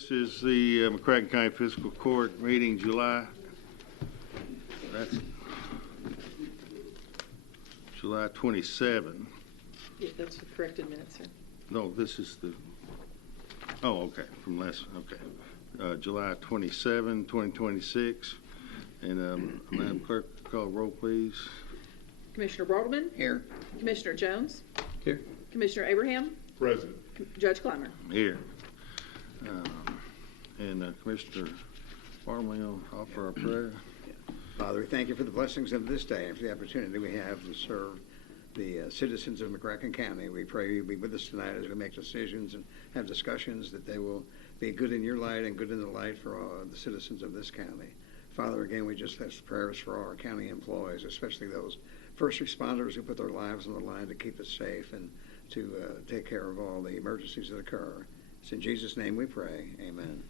This is the McCracken County Fiscal Court meeting July. That's July 27. Yeah, that's the corrected minutes, sir. No, this is the, oh, okay, from last, okay. July 27, 2026. And Madam Clerk, call roll, please. Commissioner Broadman? Here. Commissioner Jones? Here. Commissioner Abraham? Present. Judge Clymer? Here. And Commissioner Farley will offer our prayer. Father, we thank you for the blessings of this day and for the opportunity we have to serve the citizens of McCracken County. We pray you'll be with us tonight as we make decisions and have discussions, that they will be good in your light and good in the light for all the citizens of this county. Father, again, we just ask prayers for all our county employees, especially those first responders who put their lives on the line to keep us safe and to take care of all the emergencies that occur. It's in Jesus' name we pray. Amen.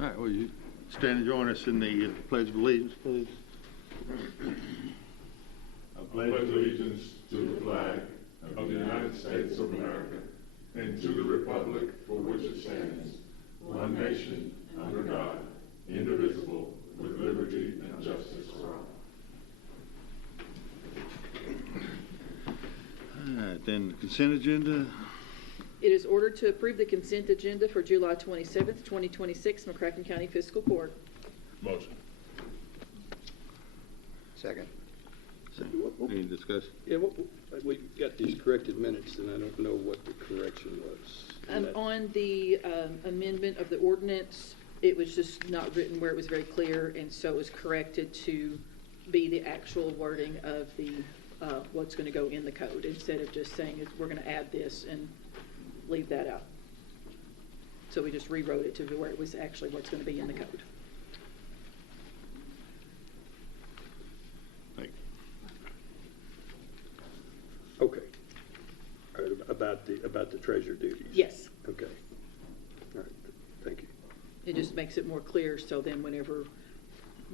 All right, will you stand and join us in the Pledge of Allegiance, please? I pledge allegiance to the flag of the United States of America and to the republic for which it stands, one nation, under God, indivisible, with liberty and justice for all. All right, then the consent agenda. It is ordered to approve the consent agenda for July 27th, 2026, McCracken County Fiscal Court. Motion. Second. Any discussion? Yeah, we got these corrected minutes, and I don't know what the correction was. On the amendment of the ordinance, it was just not written where it was very clear, and so it was corrected to be the actual wording of the what's going to go in the code, instead of just saying we're going to add this and leave that out. So we just rewrote it to where it was actually what's going to be in the code. Okay. All right, about the treasurer duties. Yes. Okay. All right. Thank you. It just makes it more clear, so then whenever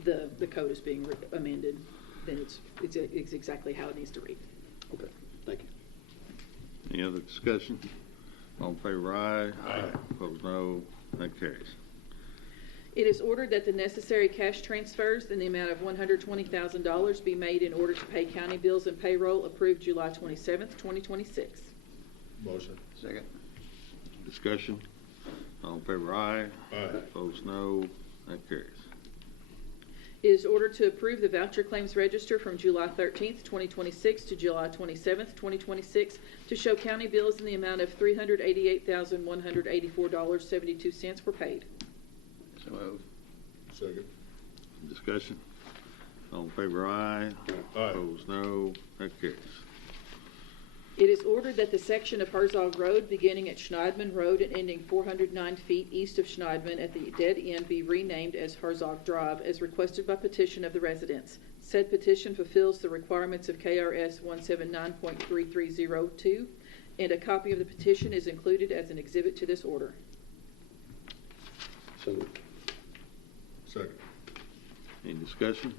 the code is being amended, then it's exactly how it needs to read. Okay. Thank you. Any other discussion? All in favor, aye. Aye. Opposed, no. That carries. It is ordered that the necessary cash transfers in the amount of $120,000 be made in order to pay county bills and payroll, approved July 27th, 2026. Motion. Second. Discussion? All in favor, aye. Aye. Opposed, no. That carries. It is ordered to approve the voucher claims register from July 13th, 2026 to July 27th, 2026 to show county bills in the amount of $388,184.72 were paid. So moved. Second. Discussion? All in favor, aye. Aye. Opposed, no. That carries. It is ordered that the section of Herzog Road beginning at Schneidman Road and ending 409 feet east of Schneidman at the dead end be renamed as Herzog Drive as requested by petition of the residents. Said petition fulfills the requirements of KRS 179.3302, and a copy of the petition is included as an exhibit to this order. So moved. Second. Any discussion?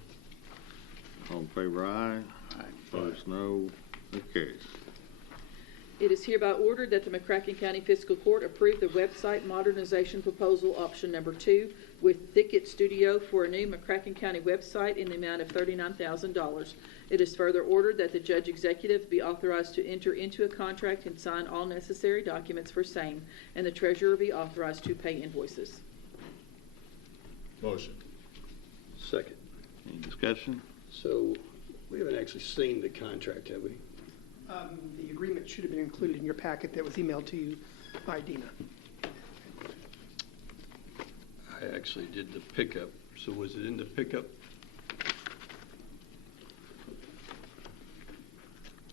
All in favor, aye. Aye. Opposed, no. That carries. It is hereby ordered that the McCracken County Fiscal Court approve the website modernization proposal option number 2 with Thicket Studio for a new McCracken County website in the amount of $39,000. It is further ordered that the judge executive be authorized to enter into a contract and sign all necessary documents for same, and the treasurer be authorized to pay invoices. Motion. Second. Any discussion? So we haven't actually seen the contract, have we? The agreement should have been included in your packet that was emailed to you by Dina. I actually did the pickup. So was it in the pickup?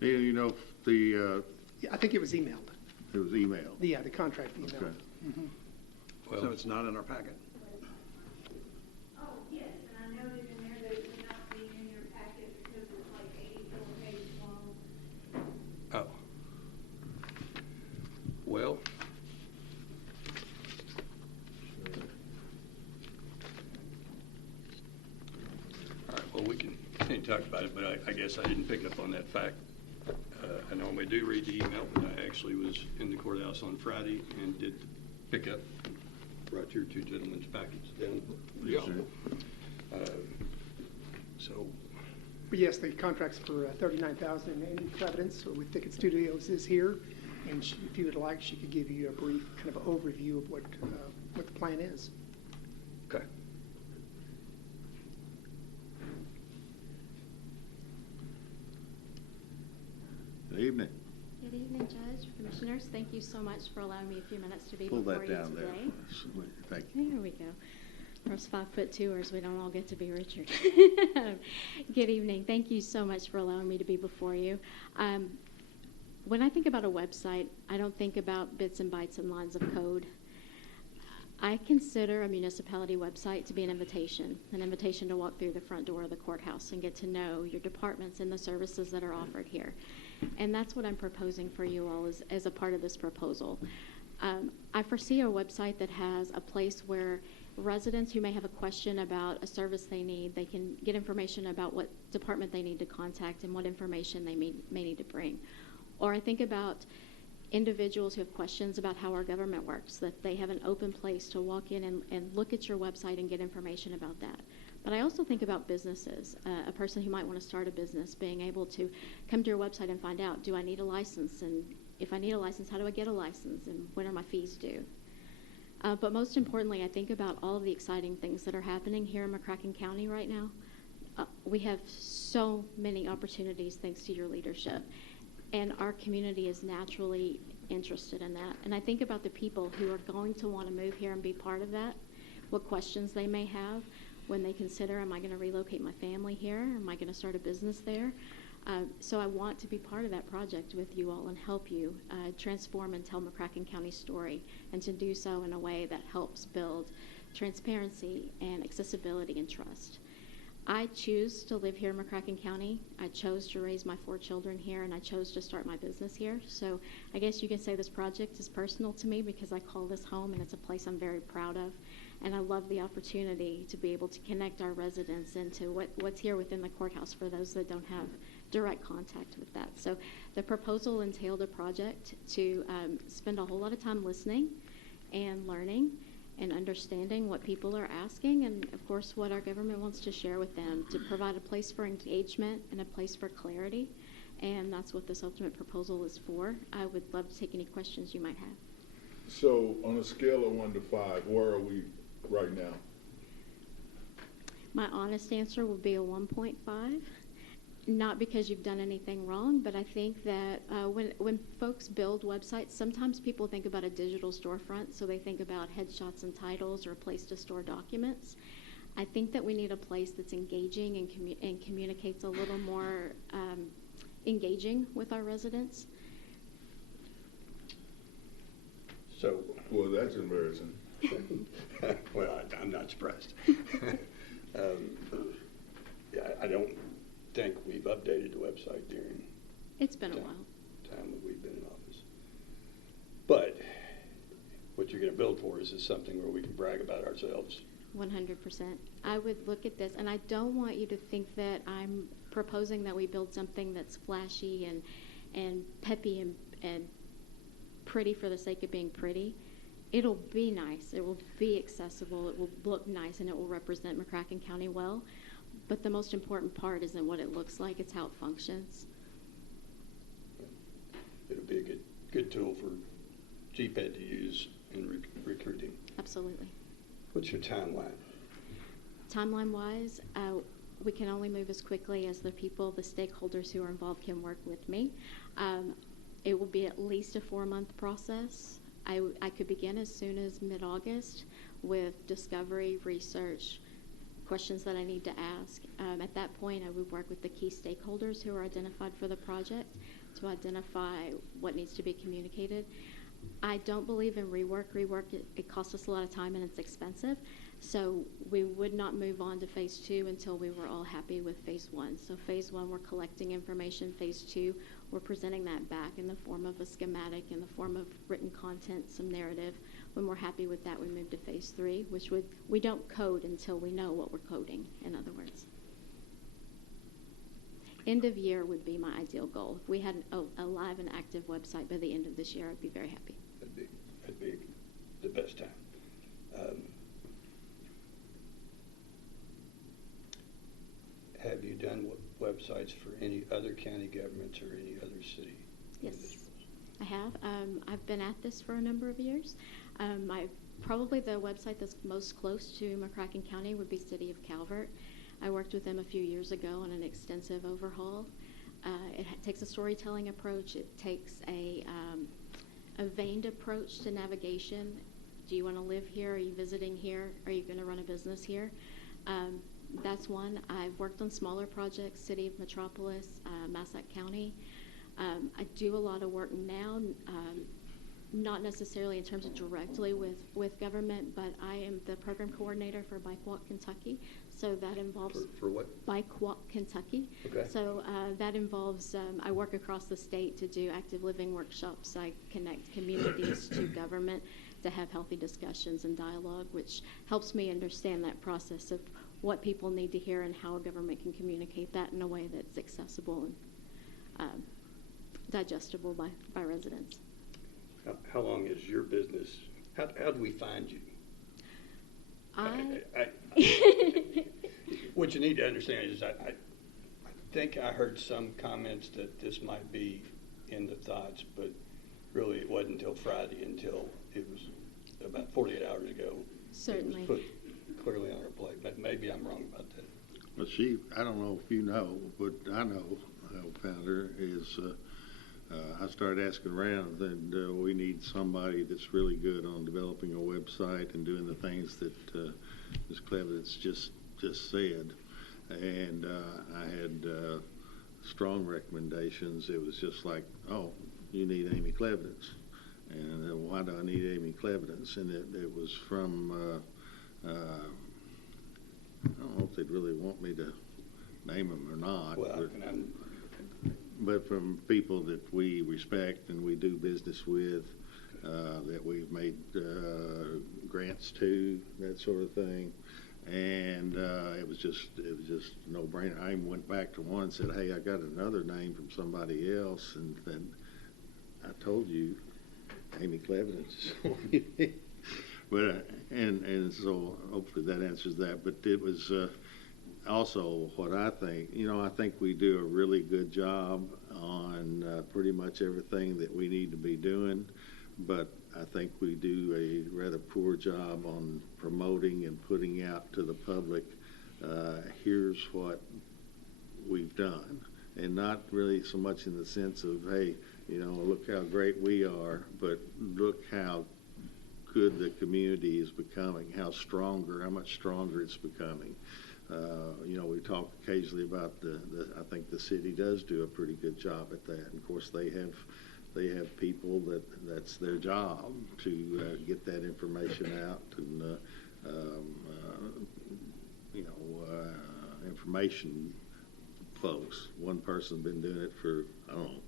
Yeah, you know, Yeah, I think it was emailed. it was emailed. The contract emailed. Okay. Well, So it's not in our packet? Oh, yes, and I noted in there that it would not be in your packet because it's like 84 pages long. oh. Well, all right, well, we can talk about it, but I guess I didn't pick up on that fact. I normally do read the email, but I actually was in the courthouse on Friday and did pick up brought your two gentlemen's packets down. Yes, sir. So, But yes, the contract's for $39,000, and Providence with Thicket Studios is here, and if you would like, she could give you a brief kind of overview of what the plan is. okay. Good evening. Good evening, Judge, Commissioners. Thank you so much for allowing me a few minutes to be Pull before that you down there. today. Thank you. There we go. For us 5'2"ers, we don't all get to be Richard. Good evening. Thank you so much for allowing me to be before you. When I think about a website, I don't think about bits and bytes and lines of code. I consider a municipality website to be an invitation to walk through the front door of the courthouse and get to know your departments and the services that are offered here. And that's what I'm proposing for you all as a part of this proposal. I foresee a website that has a place where residents who may have a question about a service they need, they can get information about what department they need to contact and what information they may need to bring. Or I think about individuals who have questions about how our government works, that they have an open place to walk in and look at your website and get information about that. But I also think about businesses, a person who might want to start a business, being able to come to your website and find out, do I need a license? And if I need a license, how do I get a license? And when are my fees due? But most importantly, I think about all of the exciting things that are happening here in McCracken County right now. We have so many opportunities thanks to your leadership. And our community is naturally interested in that. And I think about the people who are going to want to move here and be part of that, what questions they may have when they consider, am I going to relocate my family here? Am I going to start a business there? So I want to be part of that project with you all and help you transform and tell McCracken County's story, and to do so in a way that helps build transparency and accessibility and trust. I choose to live here in McCracken County. I chose to raise my 4 children here, and I chose to start my business here. So I guess you can say this project is personal to me because I call this home, and it's a place I'm very proud of. And I love the opportunity to be able to connect our residents into what's here within the courthouse for those that don't have direct contact with that. So the proposal entailed a project to spend a whole lot of time listening and learning and understanding what people are asking, and of course what our government wants to share with them, to provide a place for engagement and a place for clarity. And that's what this ultimate proposal is for. I would love to take any questions you might have. So on a scale of 1 to 5, where are we right now? My honest answer would be a 1.5. Not because you've done anything wrong, but I think that when folks build websites, sometimes people think about a digital storefront, so they think about headshots and titles or a place to store documents. I think that we need a place that's engaging and communicates a little more engaging with our residents. So, Well, that's embarrassing. well, I'm not surprised. Yeah, I don't think we've updated the website during It's been a while. time that we've been in office. But what you're going to build for us is something where we can brag about ourselves. 100%. I would look at this, and I don't want you to think that I'm proposing that we build something that's flashy and peppy and pretty for the sake of being pretty. It'll be nice. It will be accessible. It will look nice, and it will represent McCracken County well. But the most important part isn't what it looks like, it's how it functions. It'll be a good tool for GPED to use in recruiting. Absolutely. What's your timeline? Timeline-wise, we can only move as quickly as the people, the stakeholders who are involved can work with me. It will be at least a 4-month process. I could begin as soon as mid-August with discovery, research, questions that I need to ask. At that point, I would work with the key stakeholders who are identified for the project to identify what needs to be communicated. I don't believe in rework. Rework, it costs us a lot of time and it's expensive. So we would not move on to phase 2 until we were all happy with phase 1. So phase 1, we're collecting information. Phase 2, we're presenting that back in the form of a schematic, in the form of written content, some narrative. When we're happy with that, we move to phase 3, which we don't code until we know what we're coding, in other words. End of year would be my ideal goal. If we had a live and active website by the end of this year, I'd be very happy. That'd be the best time. websites for any other county governments or any other city? Yes, municipals? I have. I've been at this for a number of years. Probably the website that's most close to McCracken County would be City of Calvert. I worked with them a few years ago on an extensive overhaul. It takes a storytelling approach. It takes a veined approach to navigation. Do you want to live here? Are you visiting here? Are you going to run a business here? That's one. I've worked on smaller projects, City of Metropolis, Massac County. I do a lot of work now, not necessarily in terms of directly with government, but I am the program coordinator for Bike Walk Kentucky. So that involves For what? Bike Walk Kentucky. Okay. So that involves, I work across the state to do active living workshops. I connect communities to government to have healthy discussions and dialogue, which helps me understand that process of what people need to hear and how a government can communicate that in a way that's accessible and digestible by residents. How long is your business? How do we find you? What you need to understand is I think I heard some comments that this might be in the thoughts, but really it wasn't until Friday, until it was about 48 hours ago. Certainly. It was put clearly on our plate, but maybe I'm wrong about that. Well, I don't know if you know, but I know, Founder, is I started asking around, and we need somebody that's really good on developing a website and doing the things that Ms. Clevitz just said. And I had strong recommendations. It was just like, oh, you need Amy Clevitz. And why do I need Amy Clevitz? And it was from, I don't know if they'd really want me to name them or not. Well, but from people that we respect and we do business with, that we've made grants to, that sort of thing. And it was just a no-brainer. I even went back to one and said, hey, I got another name from somebody else, and then I told you, Amy Clevitz. But and so hopefully that answers that. But it was also what I think. I think we do a really good job on pretty much everything that we need to be doing, but I think we do a rather poor job on promoting and putting out to the public, here's what we've done. And not really so much in the sense of, hey, look how great we are, but look how good the community is becoming, how much stronger it's becoming. We talk occasionally about I think the city does do a pretty good job at that. And of course, they have people that's their job to get that information out, and information folks. One person's been doing it for, I don't know,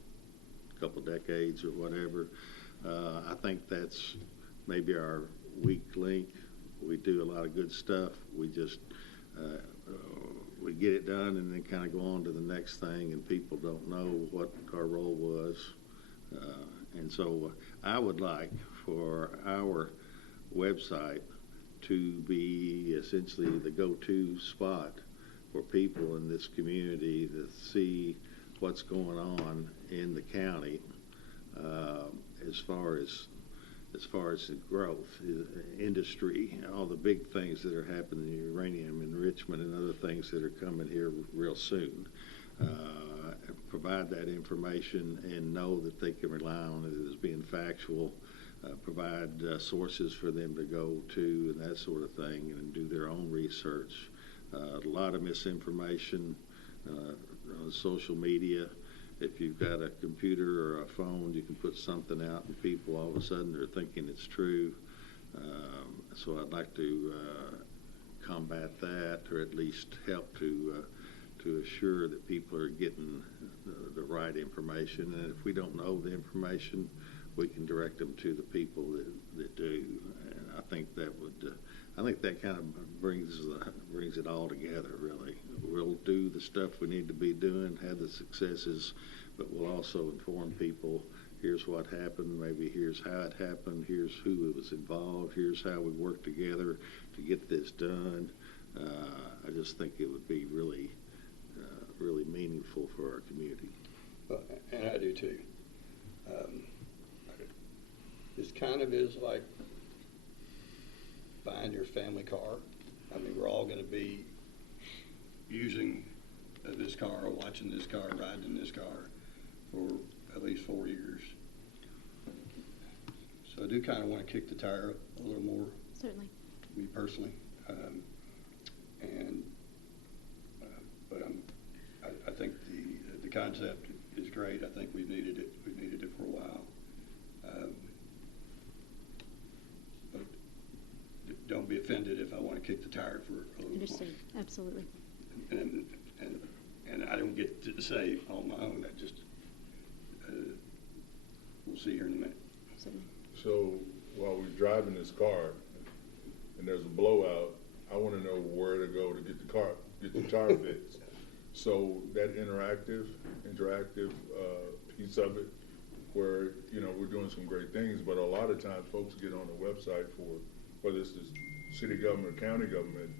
a couple decades or whatever. I think that's maybe our weak link. We do a lot of good stuff. We just we get it done and then kind of go on to the next thing, and people don't know what our role was. And so I would like for our website to be essentially the go-to spot for people in this community to see what's going on in the county as far as the growth, industry, all the big things that are happening, uranium enrichment and other things that are coming here real soon. Provide that information and know that they can rely on it as being factual. Provide sources for them to go to and that sort of thing, and do their own research. A lot of misinformation on social media. If you've got a computer or a phone, you can put something out and people all of a sudden are thinking it's true. So I'd like to combat that, or at least help to assure that people are getting the right information. And if we don't know the information, we can direct them to the people that do. And I think that would, I think that kind of brings it all together, really. We'll do the stuff we need to be doing, have the successes, but we'll also inform people, here's what happened, maybe here's how it happened, here's who was involved, here's how we work together to get this done. I just think it would be really really meaningful for our community. And I do too. This kind of is like buying your family car. I mean, we're all going to be using this car, or watching this car, riding in this car for at least 4 years. So I do kind of want to kick the tire a little more. Certainly. Me personally. But I think the concept is great. I think we've needed it. We've needed it for a while. But don't be offended if I want to kick the tire for a little Understood. more. Absolutely. And I don't get to say on my own. I just we'll see here in a minute. Certainly. So while we're driving this car and there's a blowout, I want to know where to go to get the tire fixed. So that interactive piece of it, where we're doing some great things, but a lot of times folks get on the website for whether it's the city government or county government,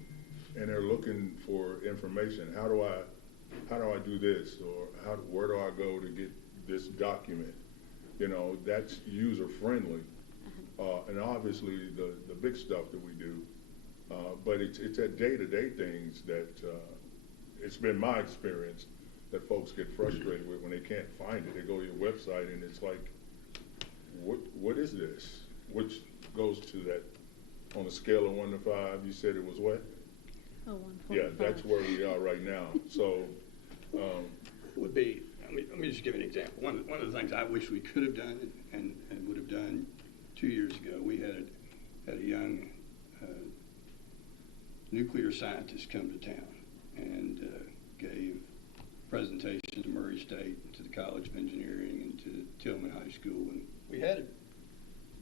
and they're looking for information. How do I do this, or where do I go to get this document? That's user friendly, and obviously the big stuff that we do, but it's that day-to-day things that it's been my experience that folks get frustrated with when they can't find it. They go to your website and it's like, what is this? Which goes to that, on a scale of 1 to 5, you said it was what? Oh, 1.5. Yeah, that's where we are right now. So, Would be, let me just give you an example. One of the things I wish we could have done and would have done 2 years ago, we had a young nuclear scientist come to town and gave presentations to Murray State, to the College of Engineering, and to Tillman High School. And we had a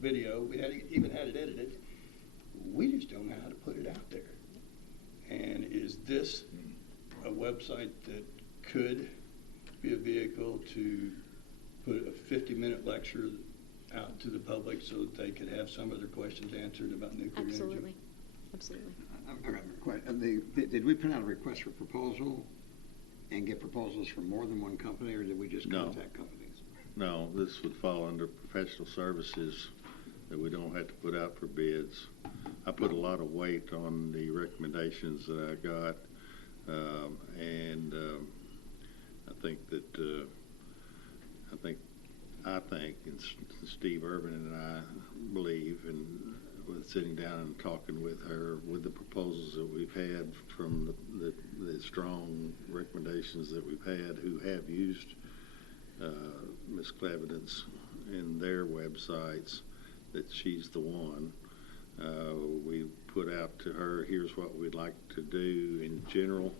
video, even had it edited. We just don't know how to put it out there. And is this a website that could be a vehicle to put a 50-minute lecture out to the public so that they could have some of their questions answered about nuclear Absolutely. energy? Absolutely. I got a question. Did we put out a request for proposal and get proposals from more than one company, or did we just No. contact companies? No, this would fall under professional services that we don't have to put out for bids. I put a lot of weight on the recommendations that I got, and I think that and Steve Urban and I believe, and with sitting down and talking with her, with the proposals that we've had from the strong recommendations that we've had, who have used Ms. Clevidence in their websites, that she's the one. We put out to her, here's what we'd like to do in general.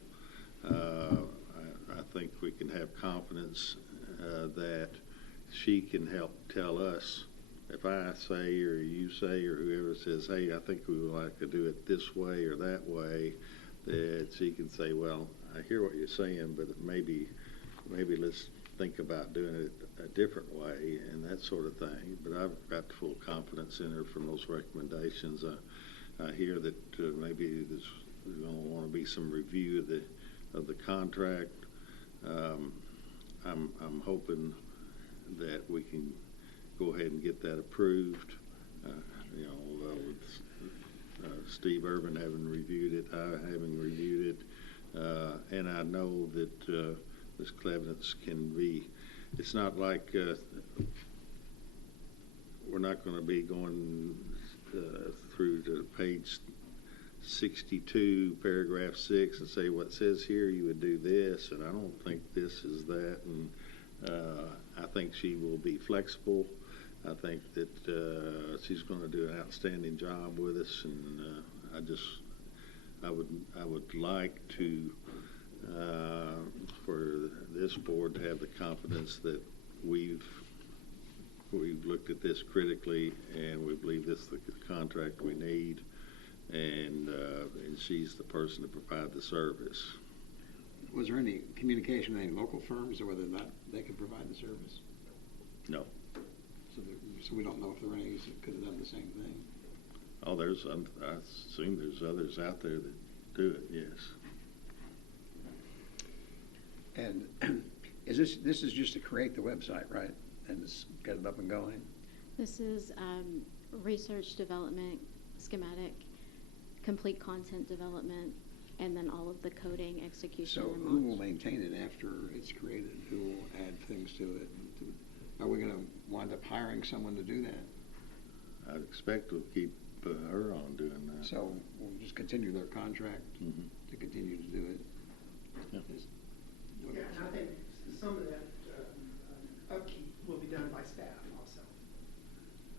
I think we can have confidence that she can help tell us, if I say or you say or whoever says, hey, I think we would like to do it this way or that way, that she can say, well, I hear what you're saying, but maybe let's think about doing it a different way and that sort of thing. But I've got full confidence in her from those recommendations. I hear that maybe there's going to want to be some review of the contract. I'm hoping that we can go ahead and get that approved. With Steve Urban having reviewed it, I having reviewed it, and I know that Ms. Clevidence can be. It's not like we're not going to be going through to page 62, paragraph 6, and say what says here you would do this, and I don't think this is that. And I think she will be flexible. I think that she's going to do an outstanding job with us, and I would like to for this board to have the confidence that we've looked at this critically, and we believe this is the contract we need, and she's the person to provide the service. Was there any communication with any local firms or whether or not they could provide the service? No. So we don't know if there are any that could have done the same thing. Oh, I assume there's others out there that do it, yes. And this is just to create the website, right? And just get it up and going? This is research development, schematic, complete content development, and then all of the coding, execution, So and who will launch. maintain it after it's created? Who will add things to it? Are we going to wind up hiring someone to do that? I'd expect we'll keep her on doing that. So we'll just continue their contract Mhm. to continue to do it? Yeah. Yeah, and I think some of that upkeep will be done by staff also.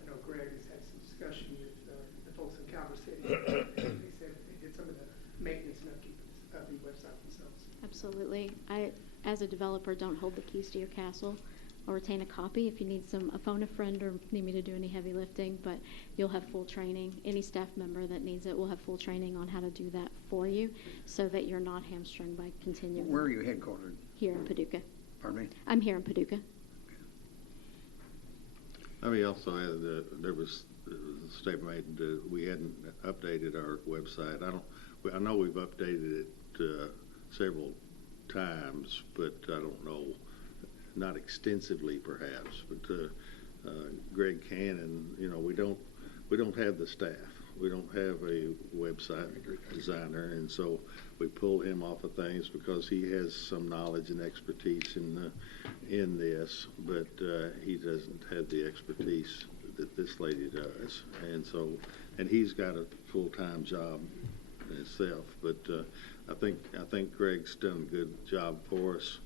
I know Greg has had some discussion with the folks in Calvert City. They said they did some of the maintenance and upkeep of the website themselves. Absolutely. I, as a developer, don't hold the keys to your castle. I'll retain a copy if you need a phone a friend or need me to do any heavy lifting, but you'll have full training. Any staff member that needs it will have full training on how to do that for you so that you're not hamstrung by continuing. Where are you headquartered? Here in Paducah. Pardon me? I'm here in Paducah. I mean, also there was a statement made that we hadn't updated our website. I know we've updated it several times, but I don't know, not extensively perhaps. But Greg Cannon, we don't have the staff. We don't have a website designer, and so we pull him off of things because he has some knowledge and expertise in this, but he doesn't have the expertise that this lady does, and he's got a full-time job himself. But I think Greg's done a good job for us,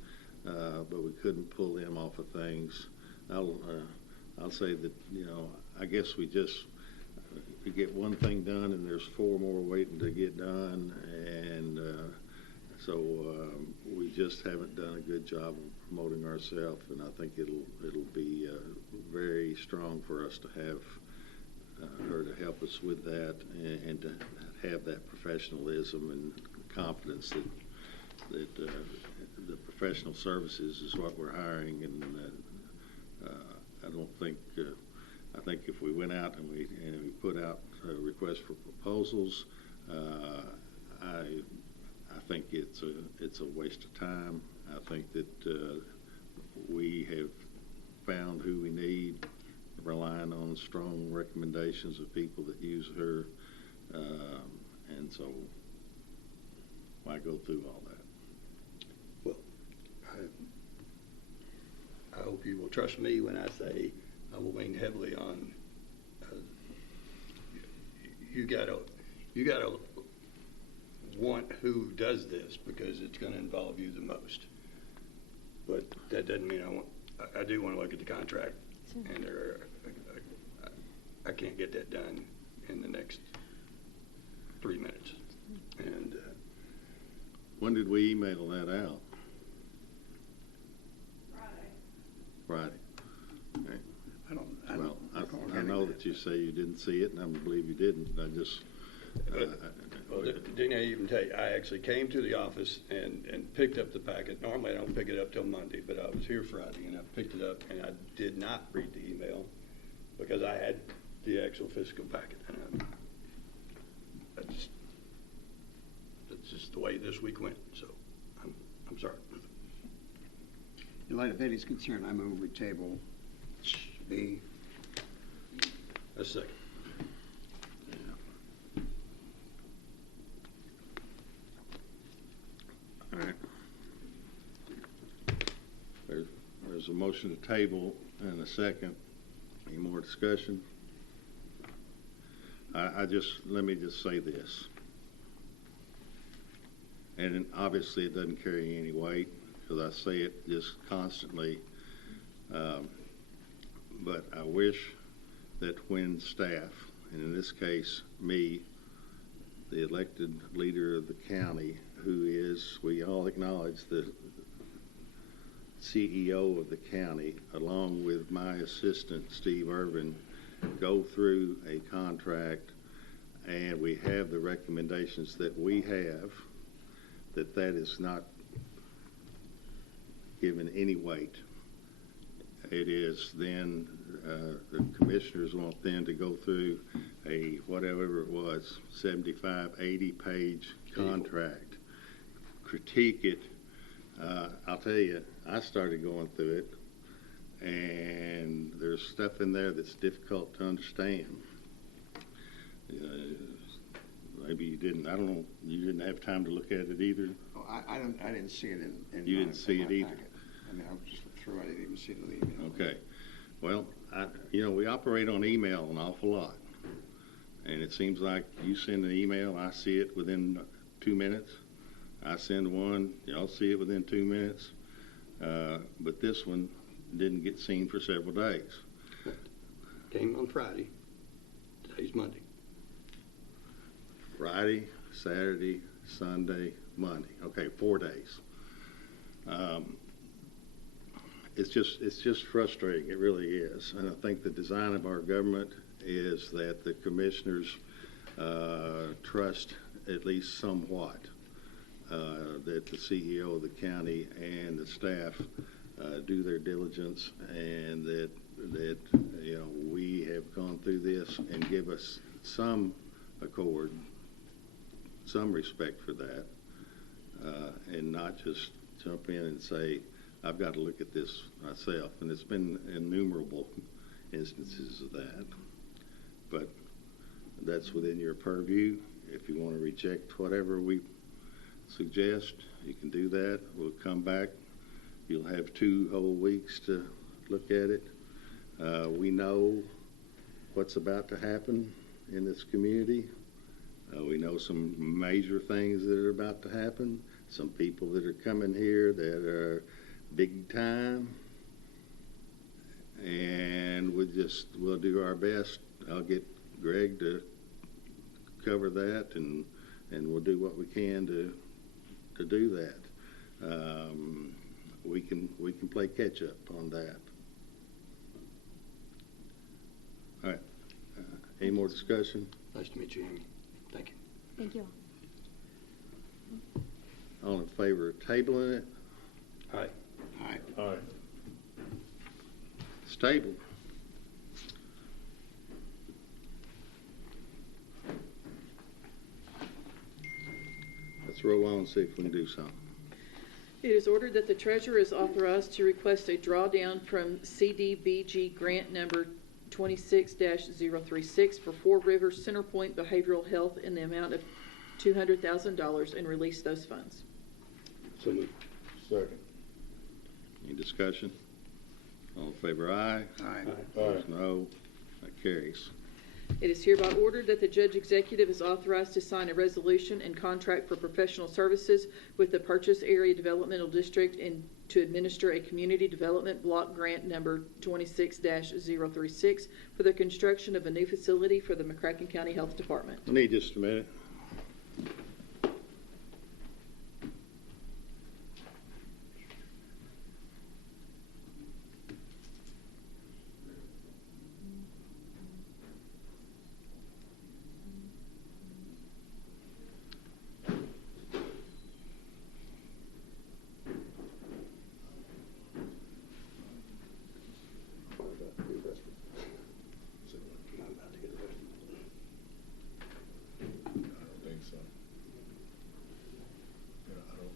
but we couldn't pull him off of things. I'll say that I guess we get one thing done, and there's 4 more waiting to get done, and so we just haven't done a good job of promoting ourselves, and I think it'll be very strong for us to have her to help us with that, and to have that professionalism and confidence that the professional services is what we're hiring, and I don't think. I think if we went out and we put out a request for proposals, I think it's a waste of time. I think that we have found who we need, relying on strong recommendations of people that use her, and so why go through all that? Well, I hope you will trust me when I say I will lean heavily on. You gotta want who does this, because it's going to involve you the most. But that doesn't mean I do want to look at the contract, and I can't get that done in the next 3 minutes. And when did we email that out? Friday. Friday. Okay. Well, I don't know that you say you didn't see it, and I believe you didn't. I just. Well, didn't I even tell you, I actually came to the office and picked up the packet. Normally I don't pick it up till Monday, but I was here Friday and I picked it up, and I did not read the email because I had the actual fiscal packet. And that's just the way this week went, so I'm sorry. In light of Eddie's concern, I move we table B. A second. All right. There's a motion to table and a second. Any more discussion? Let me just say this. And obviously it doesn't carry any weight because I say it just constantly. But I wish that when staff, and in this case me, the elected leader of the county, who is, we all acknowledge, the CEO of the county, along with my assistant, Steve Irvin, go through a contract and we have the recommendations that we have, that is not given any weight. It is then the commissioners want then to go through a whatever it was, 75, 80 page contract, critique it, I'll tell you, I started going through it, and there's stuff in there that's difficult to understand. Maybe you didn't, I don't know, you didn't have time to look at it either? Oh, I didn't see it in You my- didn't see in it my either? packet. I mean, I just looked through, I didn't even see the email. Okay. Well, we operate on email an awful lot. And it seems like you send an email, I see it within 2 minutes. I send one, y'all see it within 2 minutes. But this one didn't get seen for several days. Came on Friday. Today's Monday. Friday, Saturday, Sunday, Monday. Okay, 4 days. It's just frustrating. It really is. And I think the design of our government is that the commissioners trust at least somewhat that the CEO of the county and the staff do their diligence, and that we have gone through this and give us some accord, some respect for that, and not just jump in and say, I've got to look at this myself. And it's been innumerable instances of that. But that's within your purview. If you want to reject whatever we suggest, you can do that. We'll come back. You'll have 2 whole weeks to look at it. We know what's about to happen in this community. We know some major things that are about to happen. Some people that are coming here that are big time. And we'll do our best. I'll get Greg to cover that, and we'll do what we can to do that. We can play catch up on that. All right. Any more discussion? Nice to meet you, Amy. Thank you. Thank you. All in favor of tabling it? Aye. Aye. Aye. It's tabled. Let's roll on and see if we can do something. It is ordered that the treasurer is authorized to request a drawdown from CDBG grant number 26-036 for Four Rivers Centerpoint Behavioral Health in the amount of $200,000 and release those funds. So moved. Second. Any discussion? All in favor, aye. Aye. Opposed, no. That carries. It is hereby ordered that the judge executive is authorized to sign a resolution and contract for professional services with the Purchase Area Developmental District and to administer a community development block grant number 26-036 for the construction of a new facility for the McCracken County Health Department. I need just a minute. I don't think so. Yeah, I don't.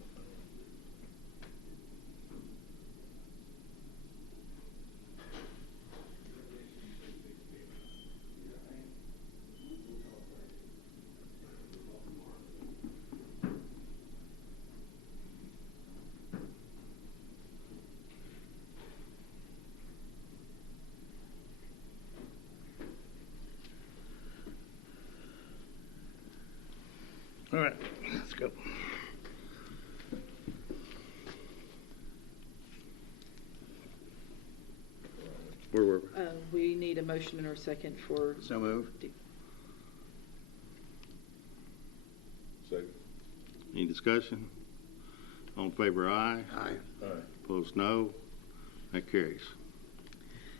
All right, let's go. Where were we? We need a motion and a second for So moved. Second. Any discussion? All in favor, aye. Aye. Aye. Opposed, no. That carries.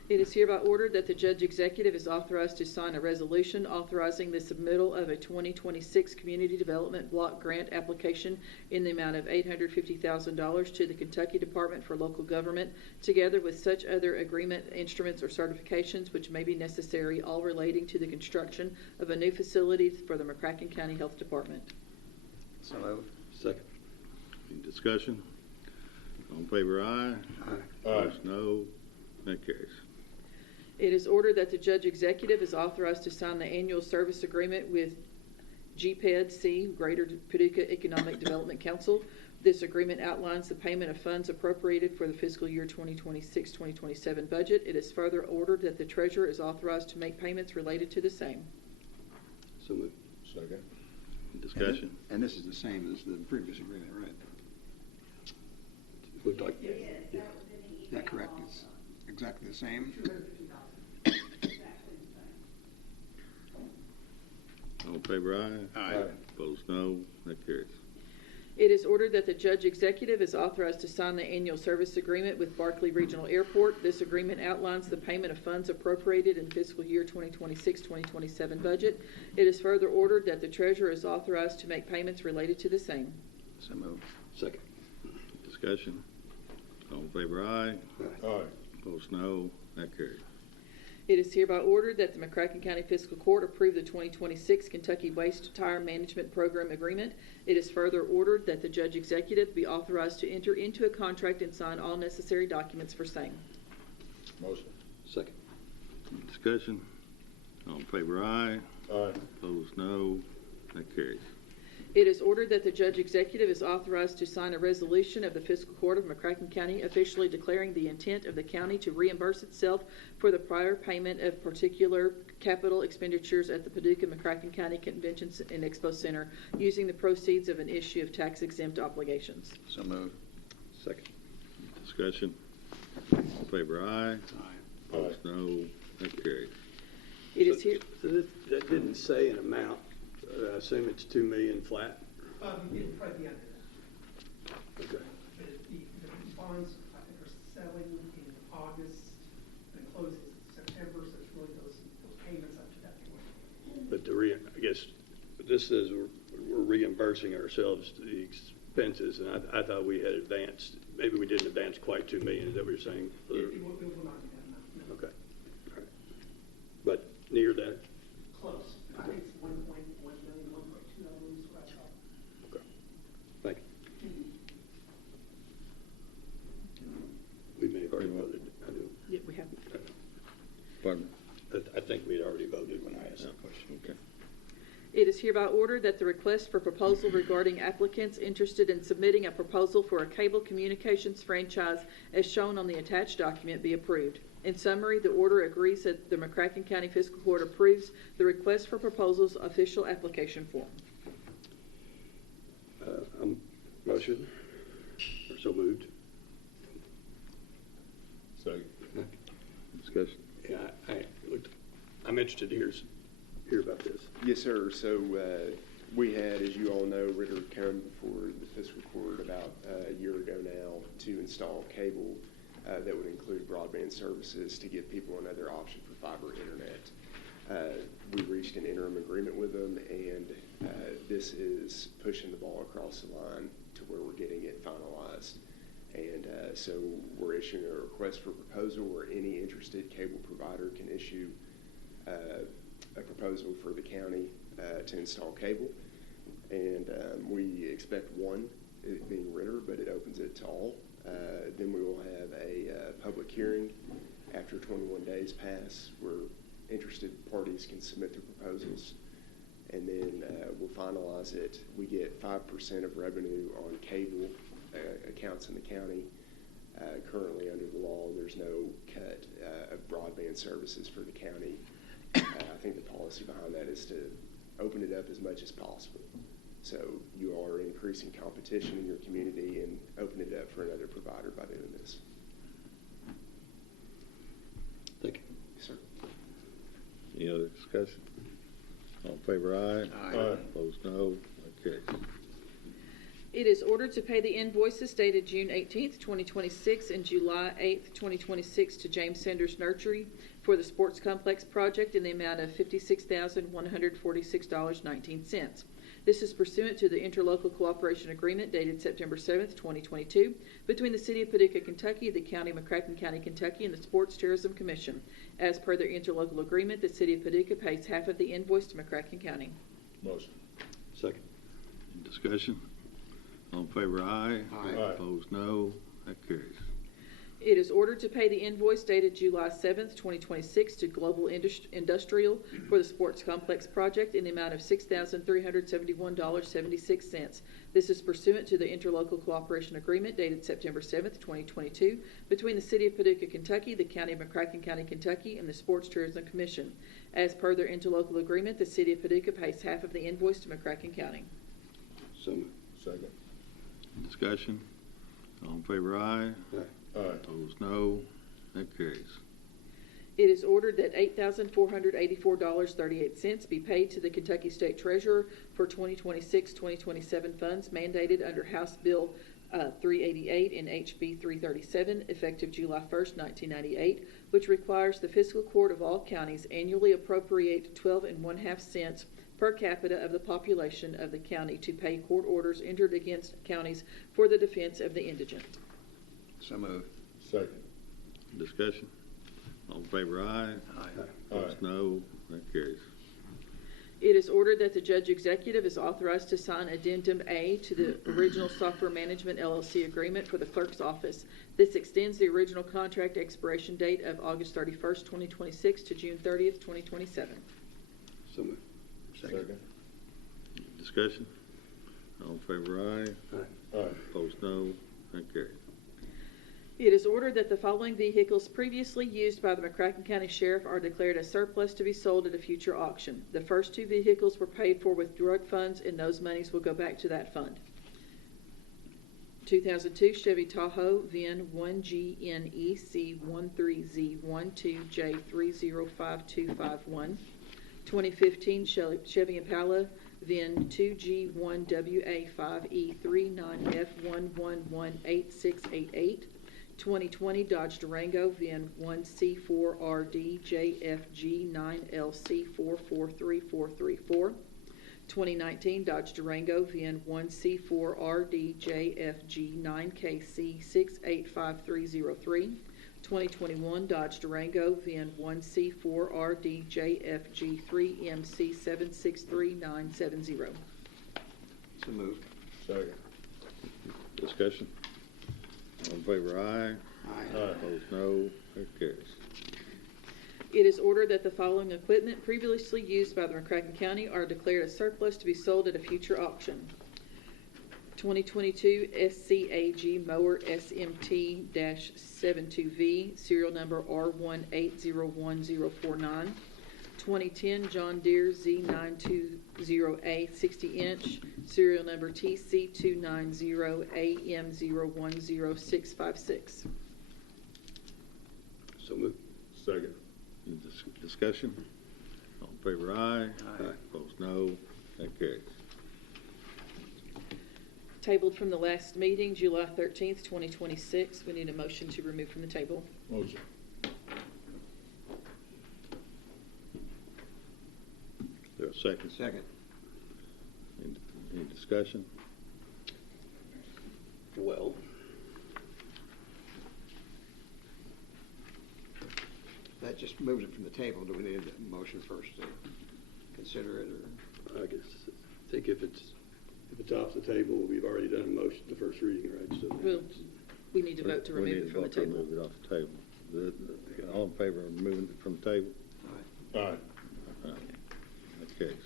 It is hereby ordered that the judge executive is authorized to sign a resolution authorizing the submittal of a 2026 Community Development Block Grant application in the amount of $850,000 to the Kentucky Department for Local Government, together with such other agreement, instruments, or certifications which may be necessary, all relating to the construction of a new facility for the McCracken County Health Department. So moved. Second. Any discussion? All in favor, aye. Opposed, no. That carries. It is ordered that the judge executive is authorized to sign the annual service agreement with GPED-C, Greater Paducah Economic Development Council. This agreement outlines the payment of funds appropriated for the fiscal year 2026-2027 budget. It is further ordered that the treasurer is authorized to make payments related to the same. So moved. Second. Discussion. And this is the same as the previous agreement, right? Looked like, Yes, that was in the Is email that correct? also. It's exactly the same? Exactly the same. All in favor, aye. Aye. Opposed, no. That carries. It is ordered that the judge executive is authorized to sign the annual service agreement with Barkley Regional Airport. This agreement outlines the payment of funds appropriated in fiscal year 2026-2027 budget. It is further ordered that the treasurer is authorized to make payments related to the same. So moved. second. Discussion. All in favor, aye. Aye. Opposed, no. That carries. It is hereby ordered that the McCracken County Fiscal Court approve the 2026 Kentucky Waste Tire Management Program Agreement. It is further ordered that the judge executive be authorized to enter into a contract and sign all necessary documents for same. Motion. Second. Discussion. All in favor, aye. Aye. Opposed, no. That carries. It is ordered that the judge executive is authorized to sign a resolution of the Fiscal Court of McCracken County officially declaring the intent of the county to reimburse itself for the prior payment of particular capital expenditures at the Paducah McCracken County Convention and Expo Center using the proceeds of an issue of tax-exempt obligations. So moved. Second. Discussion. All in favor, aye. Aye. Opposed, no. That carries. It is here. So that didn't say an amount. I assume it's $2 million flat? It'll probably be under that. Okay. The bonds, I think, are selling in August and closes in September, so it's really those payments up to that point. But I guess this says we're reimbursing ourselves the expenses, and I thought we had advanced, maybe we didn't advance quite $2 million, is that what you're saying? It will not be that amount, no. Okay. All right. But near that? Close. I think it's 1.1 million, 1.2 million is what I saw. Okay. Thank you. We may have already voted. I do. Yeah, we have. Pardon? I think we had already voted when I asked that question. Okay. It is hereby ordered that the request for proposal regarding applicants interested in submitting a proposal for a cable communications franchise as shown on the attached document be approved. In summary, the order agrees that the McCracken County Fiscal Court approves the request for proposals official application form. Motion? Or so moved? Second. Discussion. Yeah, I'm interested to hear about this. Yes, sir. So we had, as you all know, Ritter come before the fiscal court about a year ago now to install cable that would include broadband services to give people another option for fiber internet. We reached an interim agreement with them, and this is pushing the ball across the line to where we're getting it finalized. And so we're issuing a request for proposal where any interested cable provider can issue a proposal for the county to install cable. And we expect one, it being Ritter, but it opens it to all. Then we will have a public hearing after 21 days pass where interested parties can submit their proposals. And then we'll finalize it. We get 5% of revenue on cable accounts in the county. Currently, under the law, there's no cut of broadband services for the county. I think the policy behind that is to open it up as much as possible. So you are increasing competition in your community and open it up for another provider by doing this. Thank you. Yes, sir. Any other discussion? All in favor, aye. Aye. Opposed, no. That carries. It is ordered to pay the invoices dated June 18th, 2026 and July 8th, 2026 to James Sanders Nursery for the Sports Complex project in the amount of $56,146.19. This is pursuant to the Interlocal Cooperation Agreement dated September 7th, 2022 between the City of Paducah, Kentucky, the County of McCracken County, Kentucky, and the Sports Tourism Commission. As per their interlocal agreement, the City of Paducah pays half of the invoice to McCracken County. Motion. Second. Discussion? All in favor, aye. Aye. Aye. Opposed, no. That carries. It is ordered to pay the invoice dated July 7th, 2026 to Global Industrial for the Sports Complex project in the amount of $6,371.76. This is pursuant to the interlocal cooperation agreement dated September 7th, 2022 between the City of Paducah, Kentucky, the County of McCracken County, Kentucky, and the Sports Tourism Commission. As per their interlocal agreement, the City of Paducah pays half of the invoice to McCracken County. So moved. Second. Discussion. All in favor, aye. Aye. Opposed, no. That carries. It is ordered that $8,484.38 be paid to the Kentucky State Treasurer for 2026-2027 funds mandated under House Bill 388 and HB 337, effective July 1st, 1998, which requires the fiscal court of all counties annually appropriate 12.5 cents per capita of the population of the county to pay court orders entered against counties for the defense of the indigent. So moved. Second. Discussion. All in favor, aye. Aye. Opposed, no. That carries. It is ordered that the Judge Executive is authorized to sign Addendum A to the original Software Management LLC agreement for the Clerk's Office. This extends the original contract expiration date of August 31st, 2026 to June 30th, 2027. So moved. Second. Discussion. All in favor, aye. Aye. Opposed, no. That carries. It is ordered that the following vehicles previously used by the McCracken County Sheriff are declared a surplus to be sold at a future auction. The first two vehicles were paid for with drug funds, and those monies will go back to that fund. 2002 Chevy Tahoe VIN 1GNEC13Z12J305251. 2015 Chevy Impala VIN 2G1WA5E39F1118688. 2020 Dodge Durango VIN 1C4RDJFG9LC443434. 2019 Dodge Durango VIN 1C4RDJFG9KC685303. 2021 Dodge Durango VIN 1C4RDJFG3MC763970. So moved. Second. Discussion. All in favor, aye. Aye. Opposed, no. That carries. It is ordered that the following equipment previously used by the McCracken County are declared a surplus to be sold at a future auction. 2022 SCAG mower SMT-72V, serial number R1801049. 2010 John Deere Z920A 60-inch, serial number TC290AM010656. So moved. Second. Discussion. All in favor, aye. Aye. Opposed, no. That carries. Tabled from the last meeting, July 13th, 2026. We need a motion to remove from the table. Motion. Is there a second? Second. Any discussion? Well, That just moves it from the table. Do we need a motion first to consider it, or? I guess, I think if it's off the table, we've already done a motion, the first reading, right? So Well, we need to vote to remove it from the We need to vote to table. remove it off the table. All in favor of removing it from the table? Aye. That carries.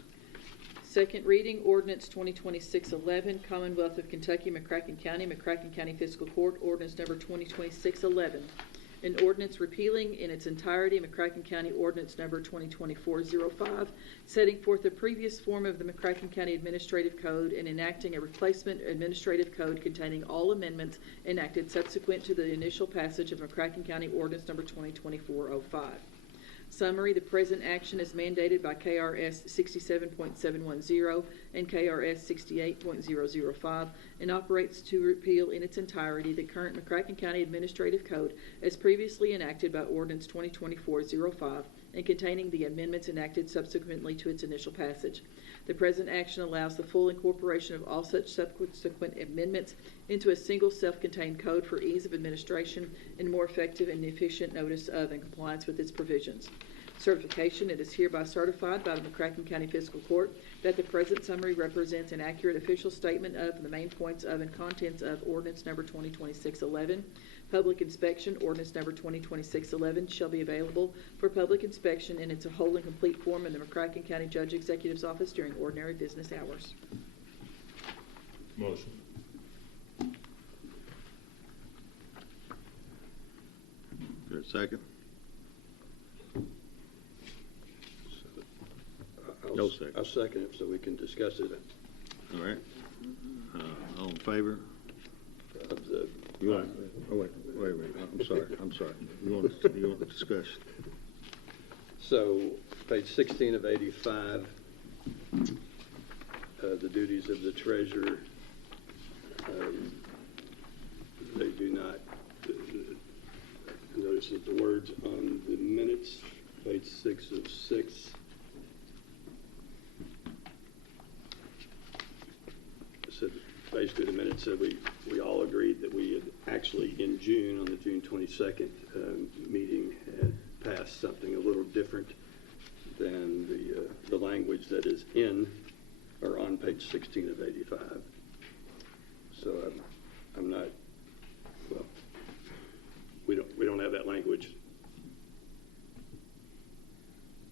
Second reading, ordinance 2026-11, Commonwealth of Kentucky, McCracken County Fiscal Court, ordinance number 2026-11. An ordinance repealing in its entirety McCracken County Ordinance Number 2024-05, setting forth the previous form of the McCracken County Administrative Code and enacting a replacement administrative code containing all amendments enacted subsequent to the initial passage of McCracken County Ordinance Number 2024-05. Summary, the present action is mandated by KRS 67.710 and KRS 68.005 and operates to repeal in its entirety the current McCracken County Administrative Code as previously enacted by Ordinance 2024-05 and containing the amendments enacted subsequently to its initial passage. The present action allows the full incorporation of all such subsequent amendments into a single self-contained code for ease of administration and more effective and efficient notice of and compliance with its provisions. Certification, it is hereby certified by the McCracken County Fiscal Court that the present summary represents an accurate official statement of the main points of and contents of ordinance number 2026-11. Public inspection, ordinance number 2026-11 shall be available for public inspection in its whole and complete form in the McCracken County Judge Executive's office during ordinary business hours. Motion. Is there a second? No second. I'll second it so we can discuss it. All right. All in favor? Of the, You want, oh, wait, I'm sorry. You want the discussion? so, page 16 of 85, the duties of the treasurer, they do not, notice that the words on the minutes, page 6 of 6, said, basically the minutes said we all agreed that we had actually in June, on the June 22nd meeting, had passed something a little different than the language that is in or on page 16 of 85. So I'm not, well, we don't have that language.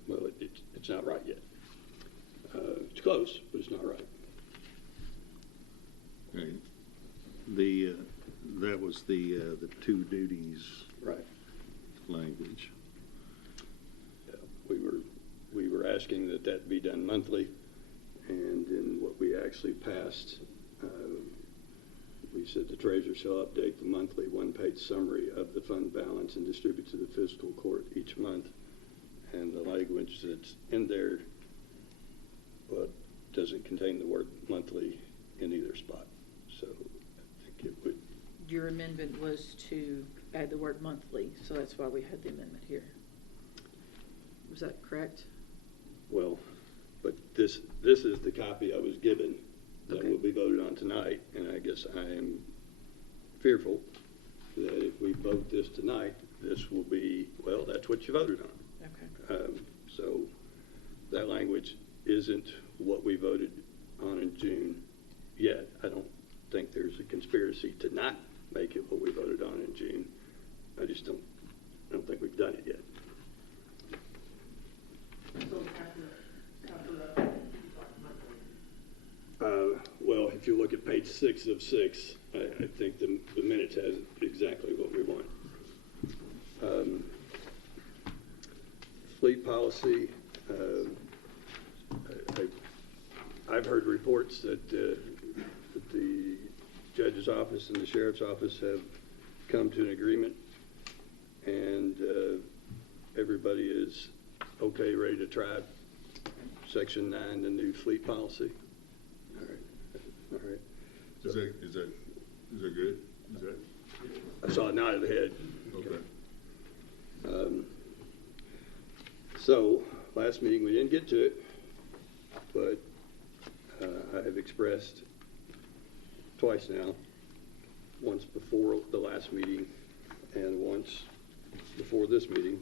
Well, it's not right yet. It's close, but it's not right. Right. That was the two duties Right. language. Yeah, we were asking that be done monthly, and in what we actually passed, we said the treasurer shall update the monthly one-page summary of the fund balance and distribute to the fiscal court each month. And the language that's in there, well, doesn't contain the word monthly in either spot. So I think it would. Your amendment was to add the word monthly, so that's why we had the amendment here. Was that correct? Well, but this is the copy I was given that Okay. will be voted on tonight, and I guess I am fearful that if we vote this tonight, this will be, well, that's what you voted on. Okay. So that language isn't what we voted on in June yet. I don't think there's a conspiracy to not make it what we voted on in June. I just don't think we've done it yet. So Well, if you look at page 6 of 6, I think the minutes has exactly what we want. Fleet policy, I've heard reports that the judge's office and the sheriff's office have come to an agreement, and everybody is okay, ready to try Section 9, the new fleet policy. All right. Is that good? Is that I saw a nod of the head. okay? So, last meeting, we didn't get to it, but I have expressed twice now, once before the last meeting and once before this meeting,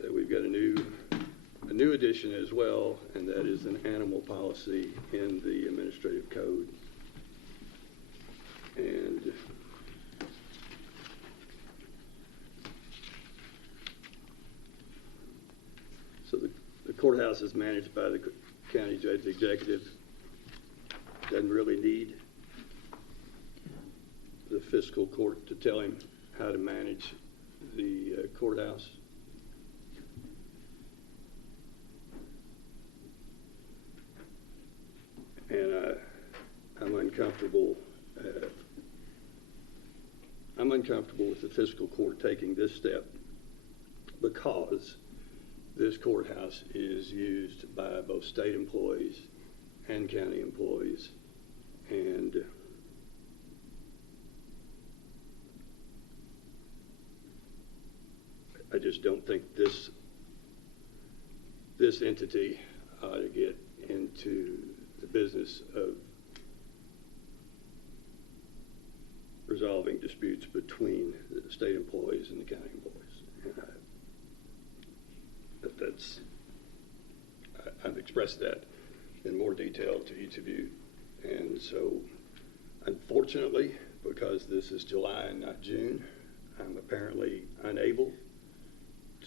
that we've got a new addition as well, and that is an animal policy in the administrative code. And so the courthouse is managed by the county judge executive. Doesn't really need the fiscal court to tell him how to manage the courthouse. And I'm uncomfortable with the fiscal court taking this step, because this courthouse is used by both state employees and county employees, and I just don't think this entity ought to get into the business of resolving disputes between the state employees and the county employees. And expressed that in more detail to each of you. And so, unfortunately, because this is July and not June, I'm apparently unable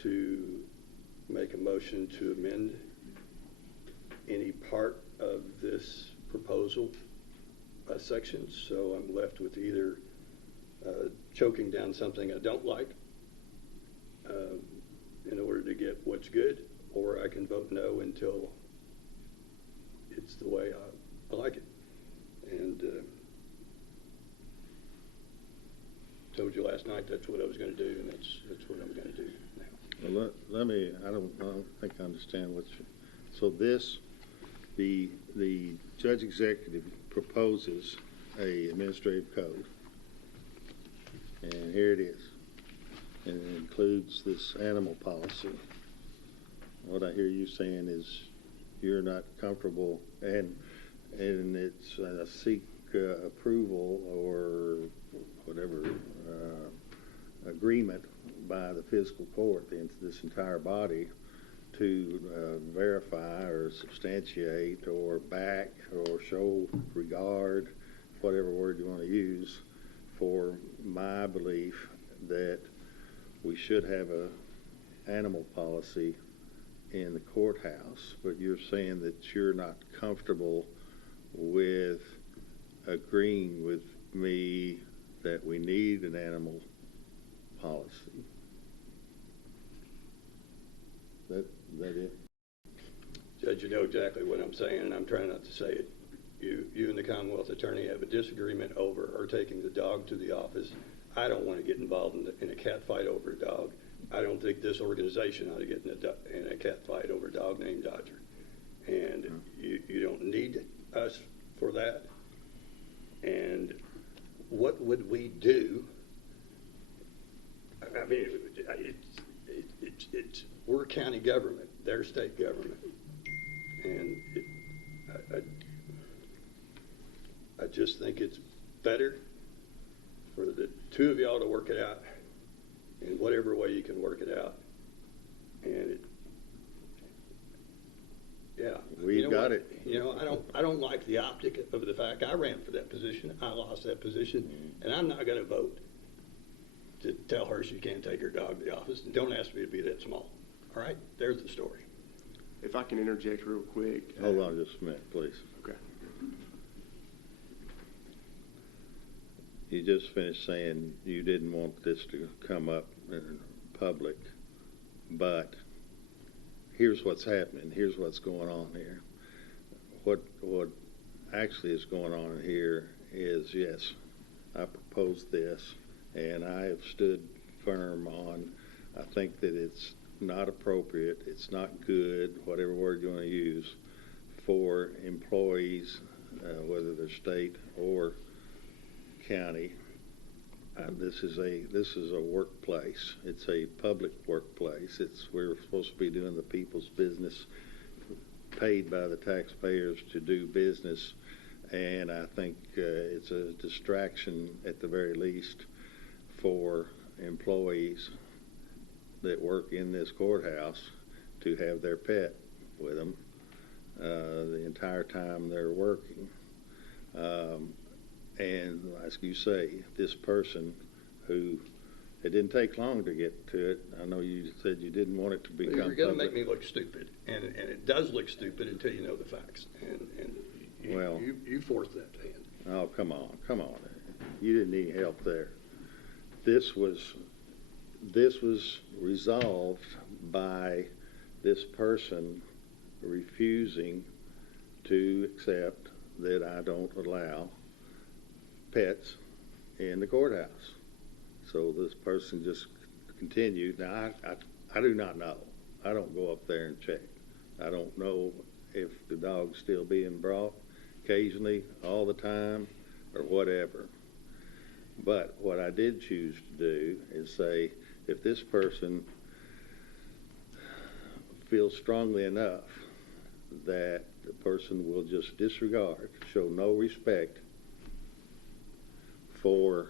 to make a motion to amend any part of this proposal section. So I'm left with either choking down something I don't like in order to get what's good, or I can vote no until it's the way I like it. And told you last night that's what I was going to do, and that's what I'm going to do now. Well, let me, I don't think I understand what you, so this, the judge executive proposes a administrative code, and here it is. And it includes this animal policy. What I hear you saying is you're not comfortable, and it's seek approval or whatever agreement by the fiscal court, this entire body, to verify or substantiate or back or show regard, whatever word you want to use, for my belief that we should have a animal policy in the courthouse. But you're saying that you're not comfortable with agreeing with me that we need an animal policy. That it? Judge, you know exactly what I'm saying, and I'm trying not to say it. You and the Commonwealth Attorney have a disagreement over her taking the dog to the office. I don't want to get involved in a cat fight over a dog. I don't think this organization ought to get in a cat fight over a dog named Dodger. And you don't need us for that. And what would we do? I mean, we're county government, they're state government. And I just think it's better for the two of y'all to work it out in whatever way you can work it out. And We've got it. You know, I don't like the optic of the fact I ran for that position. I lost that position, and I'm not going to vote to tell her she can't take her dog to the office. And don't ask me to be that small. All right? There's the story. If I can interject real quick. Hold on just a minute, please. Okay. You just finished saying you didn't want this to come up in public, but here's what's happening. Here's what's going on here. What actually is going on here is, yes, I proposed this, and I have stood firm on, I think that it's not appropriate, it's not good, whatever word you want to use, for employees, whether they're state or county. This is a workplace. It's a public workplace. We're supposed to be doing the people's business, paid by the taxpayers to do business, and I think it's a distraction at the very least for employees that work in this courthouse to have their pet with them the entire time they're working. And as you say, this person who, it didn't take long to get to it. I know you said you didn't want it to become You're going to public. make me look stupid, and it does look stupid until you know the facts. And you forced that hand. Oh, come on. You didn't need help there. This was resolved by this person refusing to accept that I don't allow pets in the courthouse. So this person just continued. Now, I do not know. I don't go up there and check. I don't know if the dog's still being brought occasionally, all the time, or whatever. But what I did choose to do is say, if this person feels strongly enough that the person will just disregard, show no respect for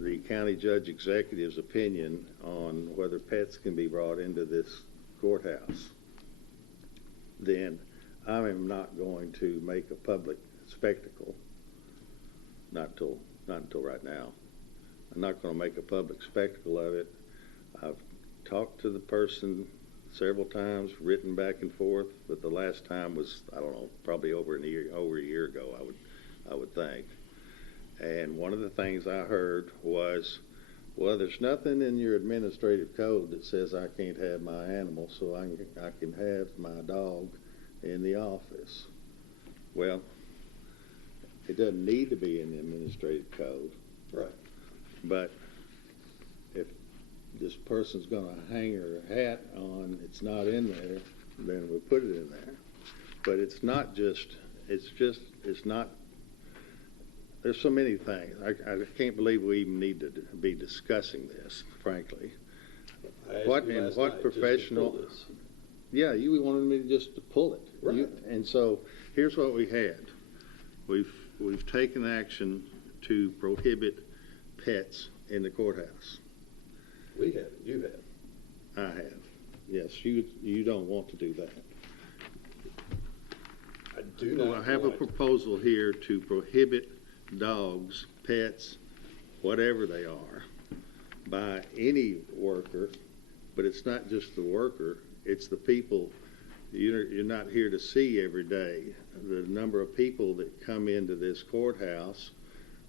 the county judge executive's opinion on whether pets can be brought into this courthouse, then I am not going to make a public spectacle, not until right now. I'm not going to make a public spectacle of it. I've talked to the person several times, written back and forth, but the last time was, I don't know, probably over a year ago, I would think. And one of the things I heard was, well, there's nothing in your administrative code that says I can't have my animal, so I can have my dog in the office. Well, it doesn't need to be in the administrative code. Right. But if this person's going to hang her hat on it's not in there, then we'll put it in there. But it's not just, it's not, there's so many things. I can't believe we even need to be discussing this, frankly. I asked What you and last what night just to professional? pull this. Yeah, you wanted me to just to pull it. Right. And so here's what we had. We've taken action to prohibit pets in the courthouse. We have, you have. I have. Yes, you don't want to do that. I do not. Well, I have a want- proposal here to prohibit dogs, pets, whatever they are, by any worker, but it's not just the worker, it's the people you're not here to see every day. The number of people that come into this courthouse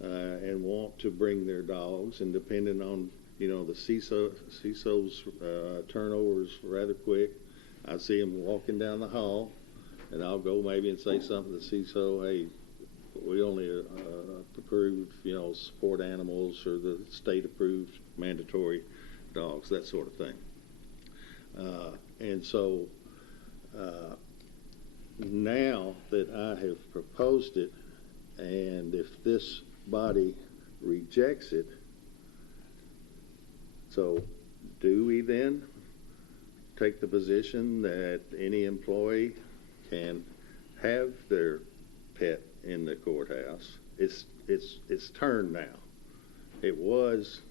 and want to bring their dogs, and depending on, the CISO's turnovers rather quick. I see them walking down the hall, and I'll go maybe and say something to the CISO, hey, we only approve, support animals or the state-approved mandatory dogs, that sort of thing. And so now that I have proposed it, and if this body rejects it, so do we then take the position that any employee can have their pet in the courthouse? It's turned now. It was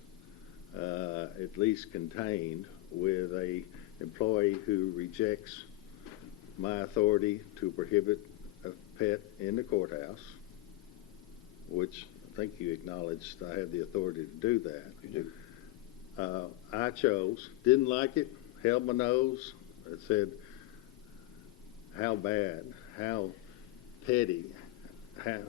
at least contained with a employee who rejects my authority to prohibit a pet in the courthouse, which I think you acknowledged I have the authority to do that. You do. I chose, didn't like it, held my nose. I said, how bad, how petty, how,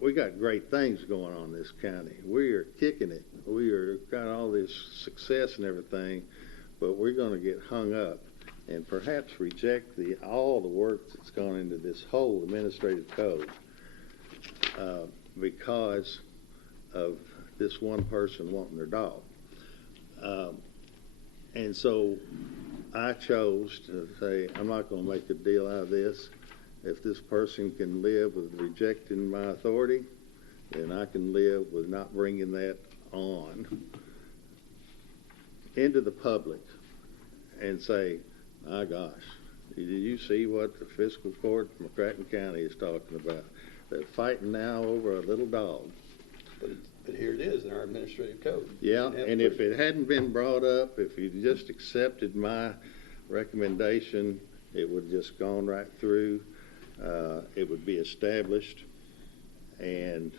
we got great things going on in this county. We are kicking it. We are got all this success and everything, but we're going to get hung up and perhaps reject all the work that's gone into this whole administrative code because of this one person wanting their dog. And so I chose to say, I'm not going to make a deal out of this. If this person can live with rejecting my authority, then I can live with not bringing that on into the public and say, my gosh, did you see what the fiscal court in McCracken County is talking about? They're fighting now over a little dog. But here it is in our administrative code. Yeah, and if it hadn't been brought up, if you just accepted my recommendation, it would have just gone right through. It would be established, and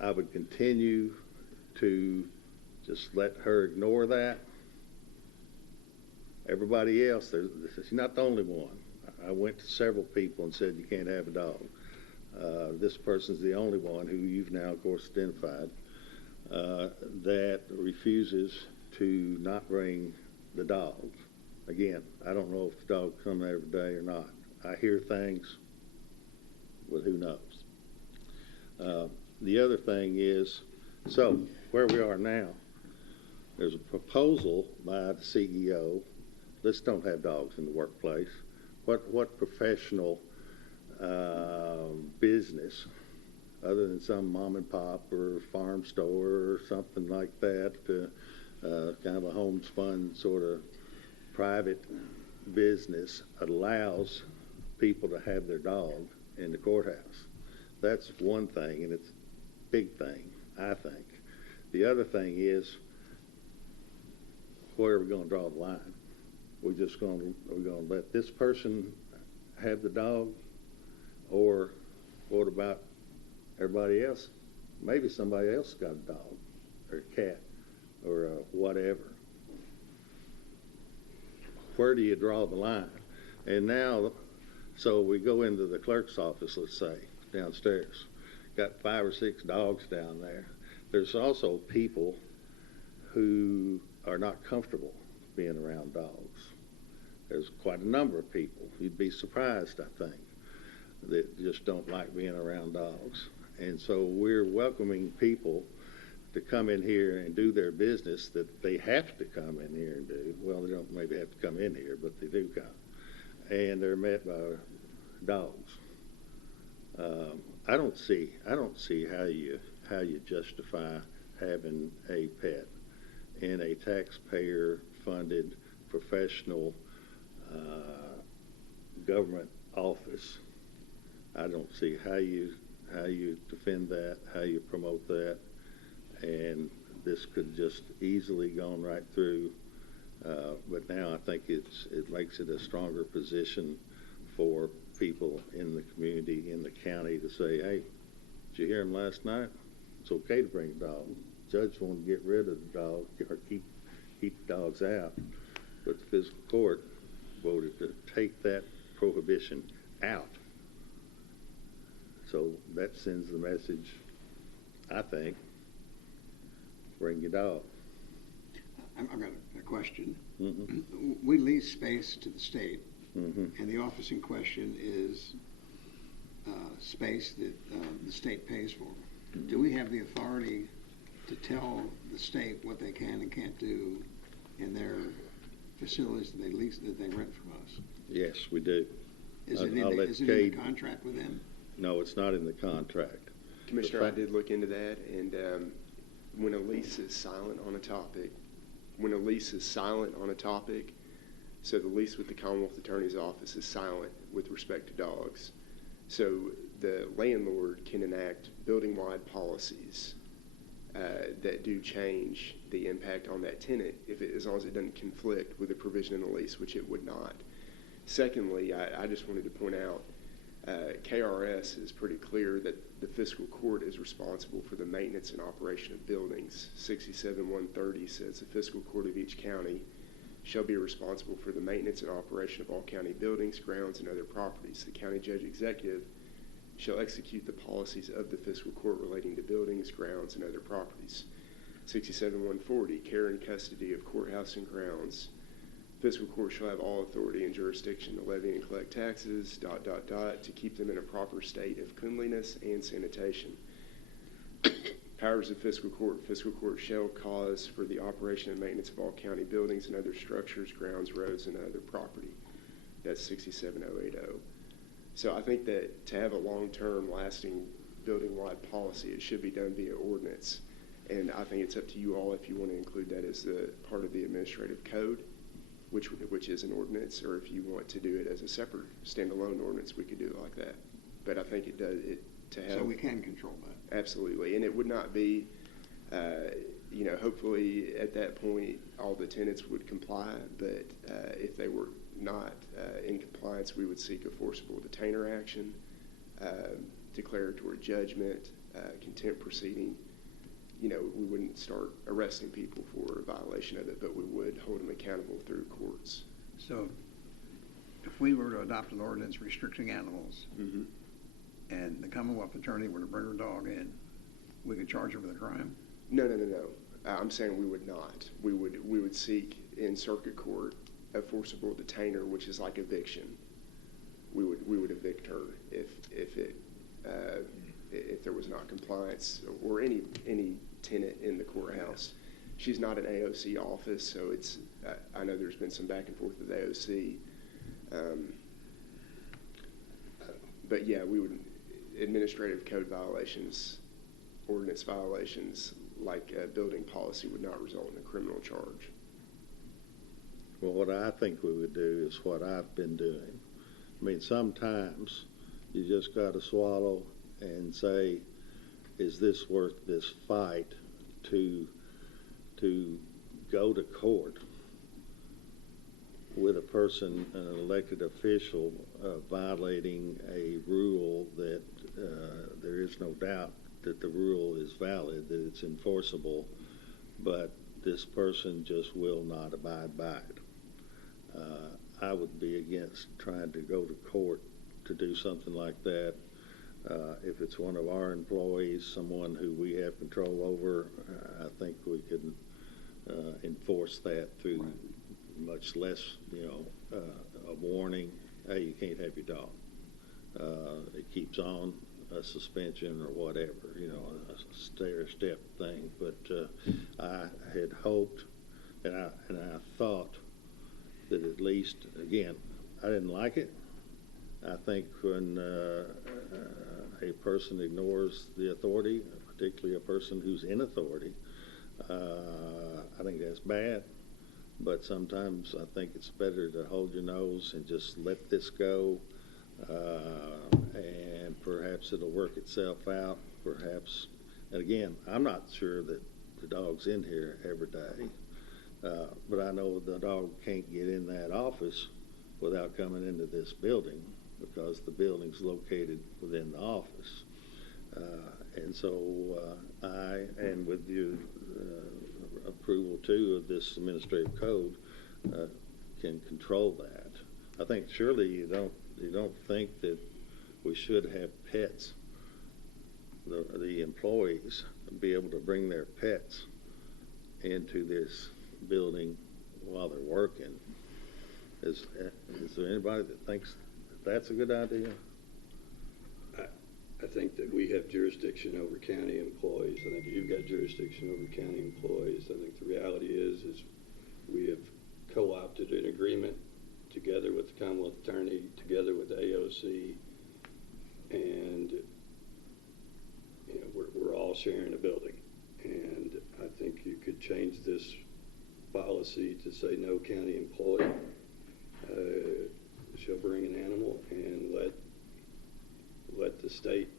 I would continue to just let her ignore that. Everybody else, she's not the only one. I went to several people and said, you can't have a dog. This person's the only one who you've now, of course, identified that refuses to not bring the dog. Again, I don't know if the dog comes every day or not. I hear things, but who knows? The other thing is, so where we are now, there's a proposal by the CEO. Let's don't have dogs in the workplace. What professional business, other than some mom and pop or farm store or something like that, kind of a homespun sort of private business, allows people to have their dog in the courthouse? That's one thing, and it's a big thing, I think. The other thing is, where are we going to draw the line? we're gonna let this person have the dog, or what about everybody else? Maybe somebody else got a dog or a cat or whatever. Where do you draw the line? And now, so we go into the clerk's office, let's say, downstairs. Got 5 or 6 dogs down there. There's also people who are not comfortable being around dogs. There's quite a number of people, you'd be surprised, I think, that just don't like being around dogs. And so we're welcoming people to come in here and do their business that they have to come in here and do. Well, they don't maybe have to come in here, but they do come. And they're met by dogs. I don't see how you justify having a pet in a taxpayer-funded professional government office. I don't see how you defend that, how you promote that, and this could just easily gone right through. But now I think it makes it a stronger position for people in the community, in the county, to say, hey, did you hear him last night? It's okay to bring a dog. Judge wanted to get rid of the dog or keep the dogs out, but the fiscal court voted to take that prohibition out. So that sends the message, I think, bring your dog. I've got a question. Mm-hmm. We lease space to the state, Mm-hmm. and the office in question is space that the state pays for. Mm-hmm. Do we have the authority to tell the state what they can and can't do in their facilities that they lease, that they rent from us? Yes, we do. Is it in I'll the, let is it in the Cade- contract with them? No, it's not in the contract. Commissioner, I did look into that, and when a lease is silent on a topic, so the lease with the Commonwealth Attorney's Office is silent with respect to dogs. So the landlord can enact building-wide policies that do change the impact on that tenant as long as it doesn't conflict with a provision in the lease, which it would not. Secondly, I just wanted to point out, KRS is pretty clear that the fiscal court is responsible for the maintenance and operation of buildings. 67-130 says the fiscal court of each county shall be responsible for the maintenance and operation of all county buildings, grounds, and other properties. The county judge executive shall execute the policies of the fiscal court relating to buildings, grounds, and other properties. 67-140, care and custody of courthouse and grounds. Fiscal court shall have all authority and jurisdiction to levy and collect taxes, ... to keep them in a proper state of cleanliness and sanitation. Powers of fiscal court shall cause for the operation and maintenance of all county buildings and other structures, grounds, roads, and other property. That's 67080. So I think that to have a long-term lasting building-wide policy, it should be done via ordinance. And I think it's up to you all if you want to include that as the part of the administrative code, which is an ordinance, or if you want to do it as a separate standalone ordinance, we could do it like that. But I think it does it to have. So we can control that. Absolutely, and it would not be, hopefully at that point all the tenants would comply, but if they were not in compliance, we would seek a forcible detainer action, declaratory judgment, contempt proceeding. We wouldn't start arresting people for a violation of it, but we would hold them accountable through courts. So if we were to adopt an ordinance restricting animals, Mm-hmm. and the Commonwealth Attorney were to bring her dog in, we could charge her with a crime? No. I'm saying we would not. We would seek in circuit court a forcible detainer, which is like eviction. We would evict her if there was not compliance, or any tenant in the courthouse. She's not an AOC office, so it's. I know there's been some back and forth with AOC, but yeah, we would. Administrative code violations, ordinance violations, like building policy, would not result in a criminal charge. Well, what I think we would do is what I've been doing. I mean, sometimes you just got to swallow and say, is this worth this fight to go to court with a person, an elected official, violating a rule that there is no doubt that the rule is valid, that it's enforceable, but this person just will not abide by it. I would be against trying to go to court to do something like that. If it's one of our employees, someone who we have control over, I think we can enforce that through much less, a warning. Hey, you can't have your dog. It keeps on a suspension or whatever, a stair-step thing. But I had hoped, and I thought that at least, again, I didn't like it. I think when a person ignores the authority, particularly a person who's in authority, I think that's bad. But sometimes I think it's better to hold your nose and just let this go, and perhaps it'll work itself out. Perhaps, and again, I'm not sure that the dog's in here every day, but I know the dog can't get in that office without coming into this building, because the building's located within the office. And so and with your approval too of this administrative code, can control that. I think surely you don't think that we should have pets, the employees be able to bring their pets into this building while they're working. Is there anybody that thinks that's a good idea? I think that we have jurisdiction over county employees. I think you've got jurisdiction over county employees. I think the reality is we have co-opted an agreement together with the Commonwealth Attorney, together with the AOC, and we're all sharing a building. And I think you could change this policy to say no county employee shall bring an animal, and let the state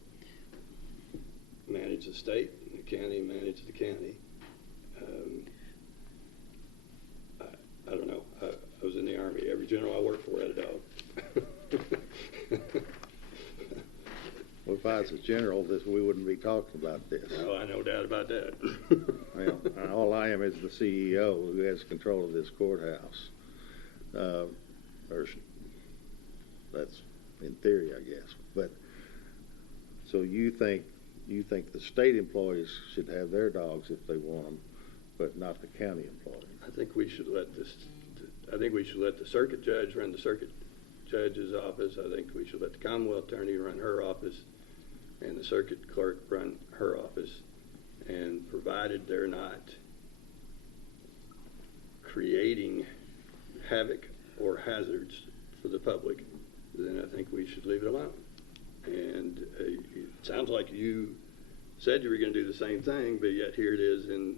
manage the state, and the county manage the county. I don't know. I was in the Army. Every general I worked for had a dog. Well, if I was a general, we wouldn't be talking about this. No, I no doubt about that. Well, all I am is the CEO who has control of this courthouse. Or that's in theory, I guess. But so you think the state employees should have their dogs if they want them, but not the county employees? I think we should let the circuit judge run the circuit judge's office. I think we should let the Commonwealth Attorney run her office, and the circuit clerk run her office. And provided they're not creating havoc or hazards for the public, then I think we should leave it alone. And it sounds like you said you were going to do the same thing, but yet here it is in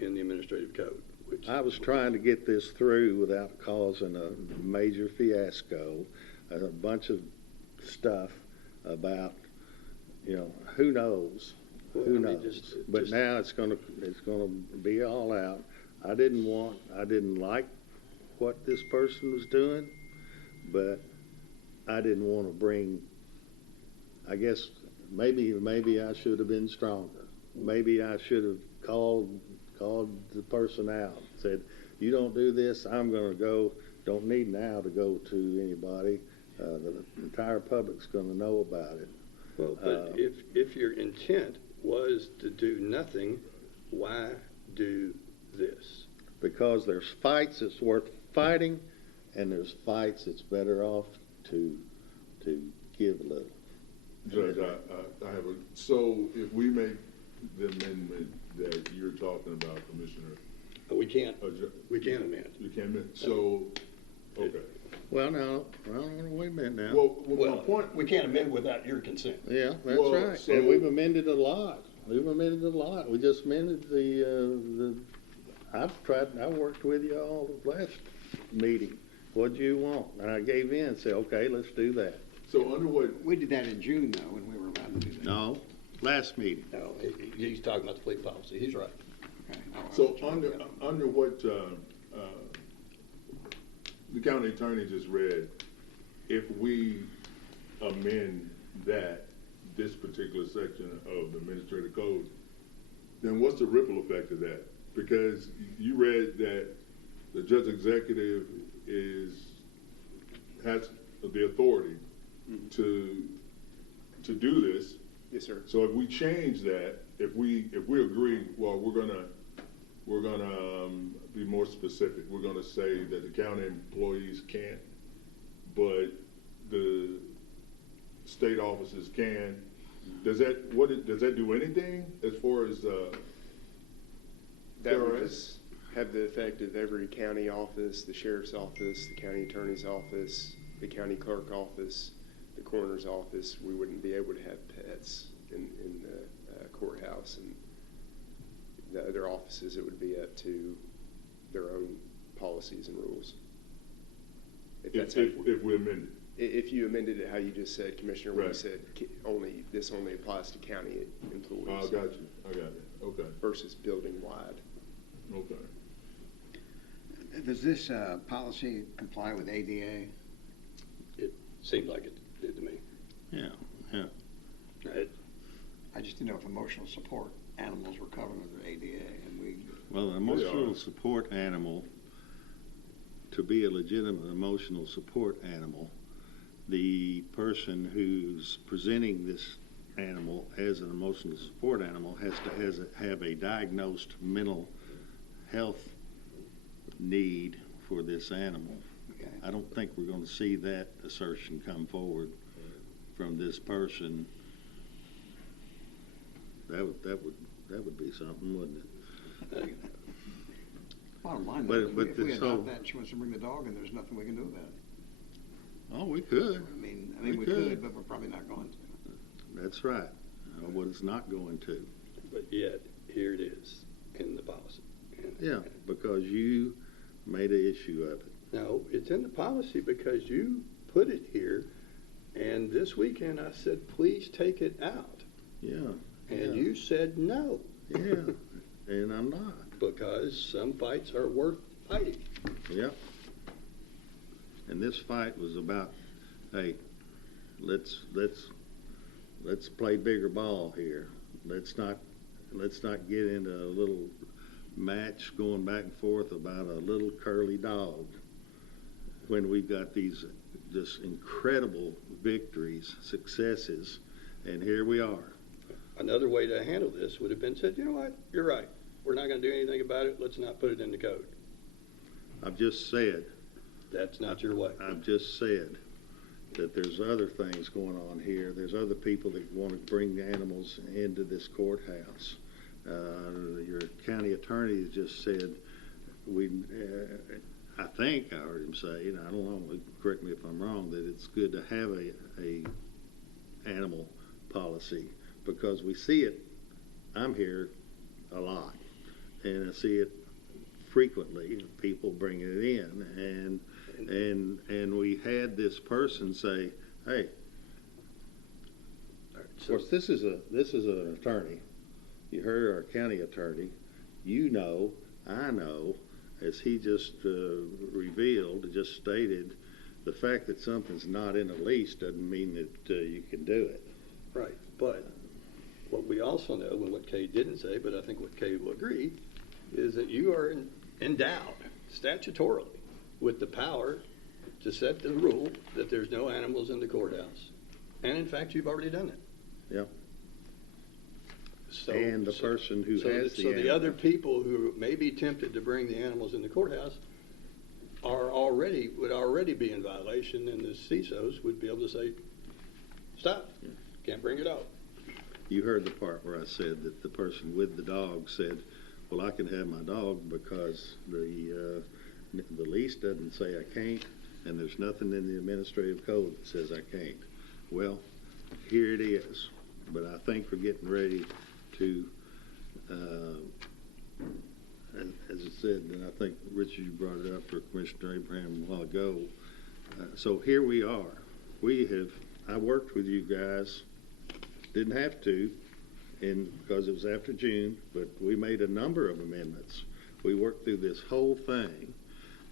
the administrative code. I was trying to get this through without causing a major fiasco, a bunch of stuff about, who knows, who knows. But now it's going to be all out. I didn't like what this person was doing, but I didn't want to bring. I guess maybe I should have been stronger. Maybe I should have called the person out, said, you don't do this, I'm going to go. Don't need now to go to anybody. The entire public's going to know about it. Well, but if your intent was to do nothing, why do this? Because there's fights it's worth fighting, and there's fights it's better off to give a little. Judge, I have so if we make the amendment that you're talking about, Commissioner. We can't amend. You can't amend. So, okay. Well, no, wait a minute now. Well, my point. We can't amend without your consent. Yeah, that's right. So, and we've amended a lot. We just amended I worked with you all the last meeting. What do you want? And I gave in and said, okay, let's do that. So under what? We did that in June, though, when we were allowed to do that. No, last meeting. No, he's talking about the fleet policy. He's right. Okay. So under what the county attorney just read, if we amend this particular section of the administrative code, then what's the ripple effect of that? Because you read that the judge executive has the authority to do this. Yes, sir. So if we change that, if we agree, well, we're gonna be more specific. We're gonna say that the county employees can't, but the state offices can. Does that do anything as far as That would KRS? just have the effect of every county office, the sheriff's office, the county attorney's office, the county clerk office, the coroner's office. We wouldn't be able to have pets in the courthouse, and the other offices, it would be up to their own policies and rules. If we amend If you amended it how you just said, Commissioner, when you Right. said this only applies to county employees. I got you. Okay. Versus building wide. Okay. Does this policy comply with ADA? It seemed like it did to me. Yeah. I just didn't know if emotional support animals were covered under ADA, and we. Well, an emotional support animal, to be a legitimate emotional support animal, the person who's presenting this animal as an emotional support animal has to have a diagnosed mental health need for this animal. Okay. I don't think we're going to see that assertion come forward from this person. That would be something, wouldn't it? Bottom line, But- though, but if we so- adopt that, she wants to bring the dog, and there's nothing we can do about it. Oh, we could. I mean, We we could. could, but we're probably not going to. That's right. What it's not going to. But yet, here it is in the policy. Yeah, because you made an issue of it. No, it's in the policy because you put it here, and this weekend I said, please take it out. Yeah. And yeah. you said no, Yeah, and I'm not. because some fights are worth fighting. Yep. And this fight was about, hey, let's play bigger ball here. Let's not get into a little match going back and forth about a little curly dog when we've got these just incredible victories, successes, and here we are. Another way to handle this would have been said, you know what, you're right. We're not going to do anything about it. Let's not put it in the code. I've just said That's not your way. that there's other things going on here. There's other people that want to bring animals into this courthouse. Your county attorney has just said, I think I heard him say, and I don't know, correct me if I'm wrong, that it's good to have a animal policy because we see it. I'm here a lot, and I see it frequently. People bringing it in, and we had this person say, "Hey, of course, this is an attorney. You heard our county attorney. You know, I know, as he just revealed, just stated, the fact that something's not in a lease doesn't mean that you can do it." Right. But what we also know, and what Kay didn't say, but I think what Kay will agree, is that you are endowed statutorily with the power to set the rule that there's no animals in the courthouse. And in fact, you've already done it. Yep. So, And the person who has the So the animal. other people who may be tempted to bring the animals in the courthouse would already be in violation, and the CISOs would be able to say, stop, can't bring it out. You heard the part where I said that the person with the dog said, "Well, I can have my dog because the lease doesn't say I can't, and there's nothing in the administrative code that says I can't." Well, here it is. But I think we're getting ready to, as I said, and I think, Richard, you brought it up for Commissioner Abraham a while ago. So here we are. I worked with you guys, didn't have to, because it was after June, but we made a number of amendments. We worked through this whole thing,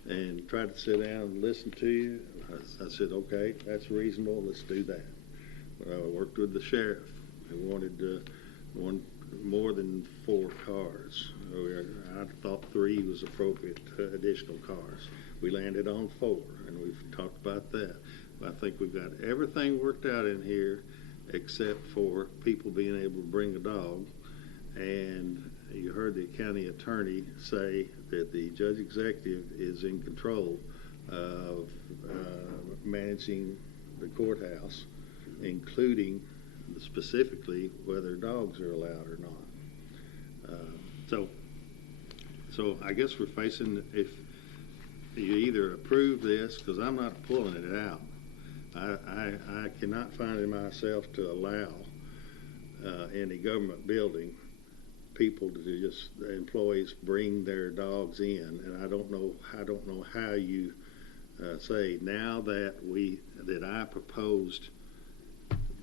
and tried to sit down and listen to you. I said, okay, that's reasonable, let's do that. I worked with the sheriff, who wanted more than 4 cars. I thought 3 was appropriate, additional cars. We landed on 4, and we've talked about that. But I think we've got everything worked out in here except for people being able to bring a dog. And you heard the county attorney say that the judge executive is in control of managing the courthouse, including specifically whether dogs are allowed or not. So I guess we're facing, if you either approve this, because I'm not pulling it out. I cannot find in myself to allow in a government building people to just, employees bring their dogs in, and I don't know how you say now that I proposed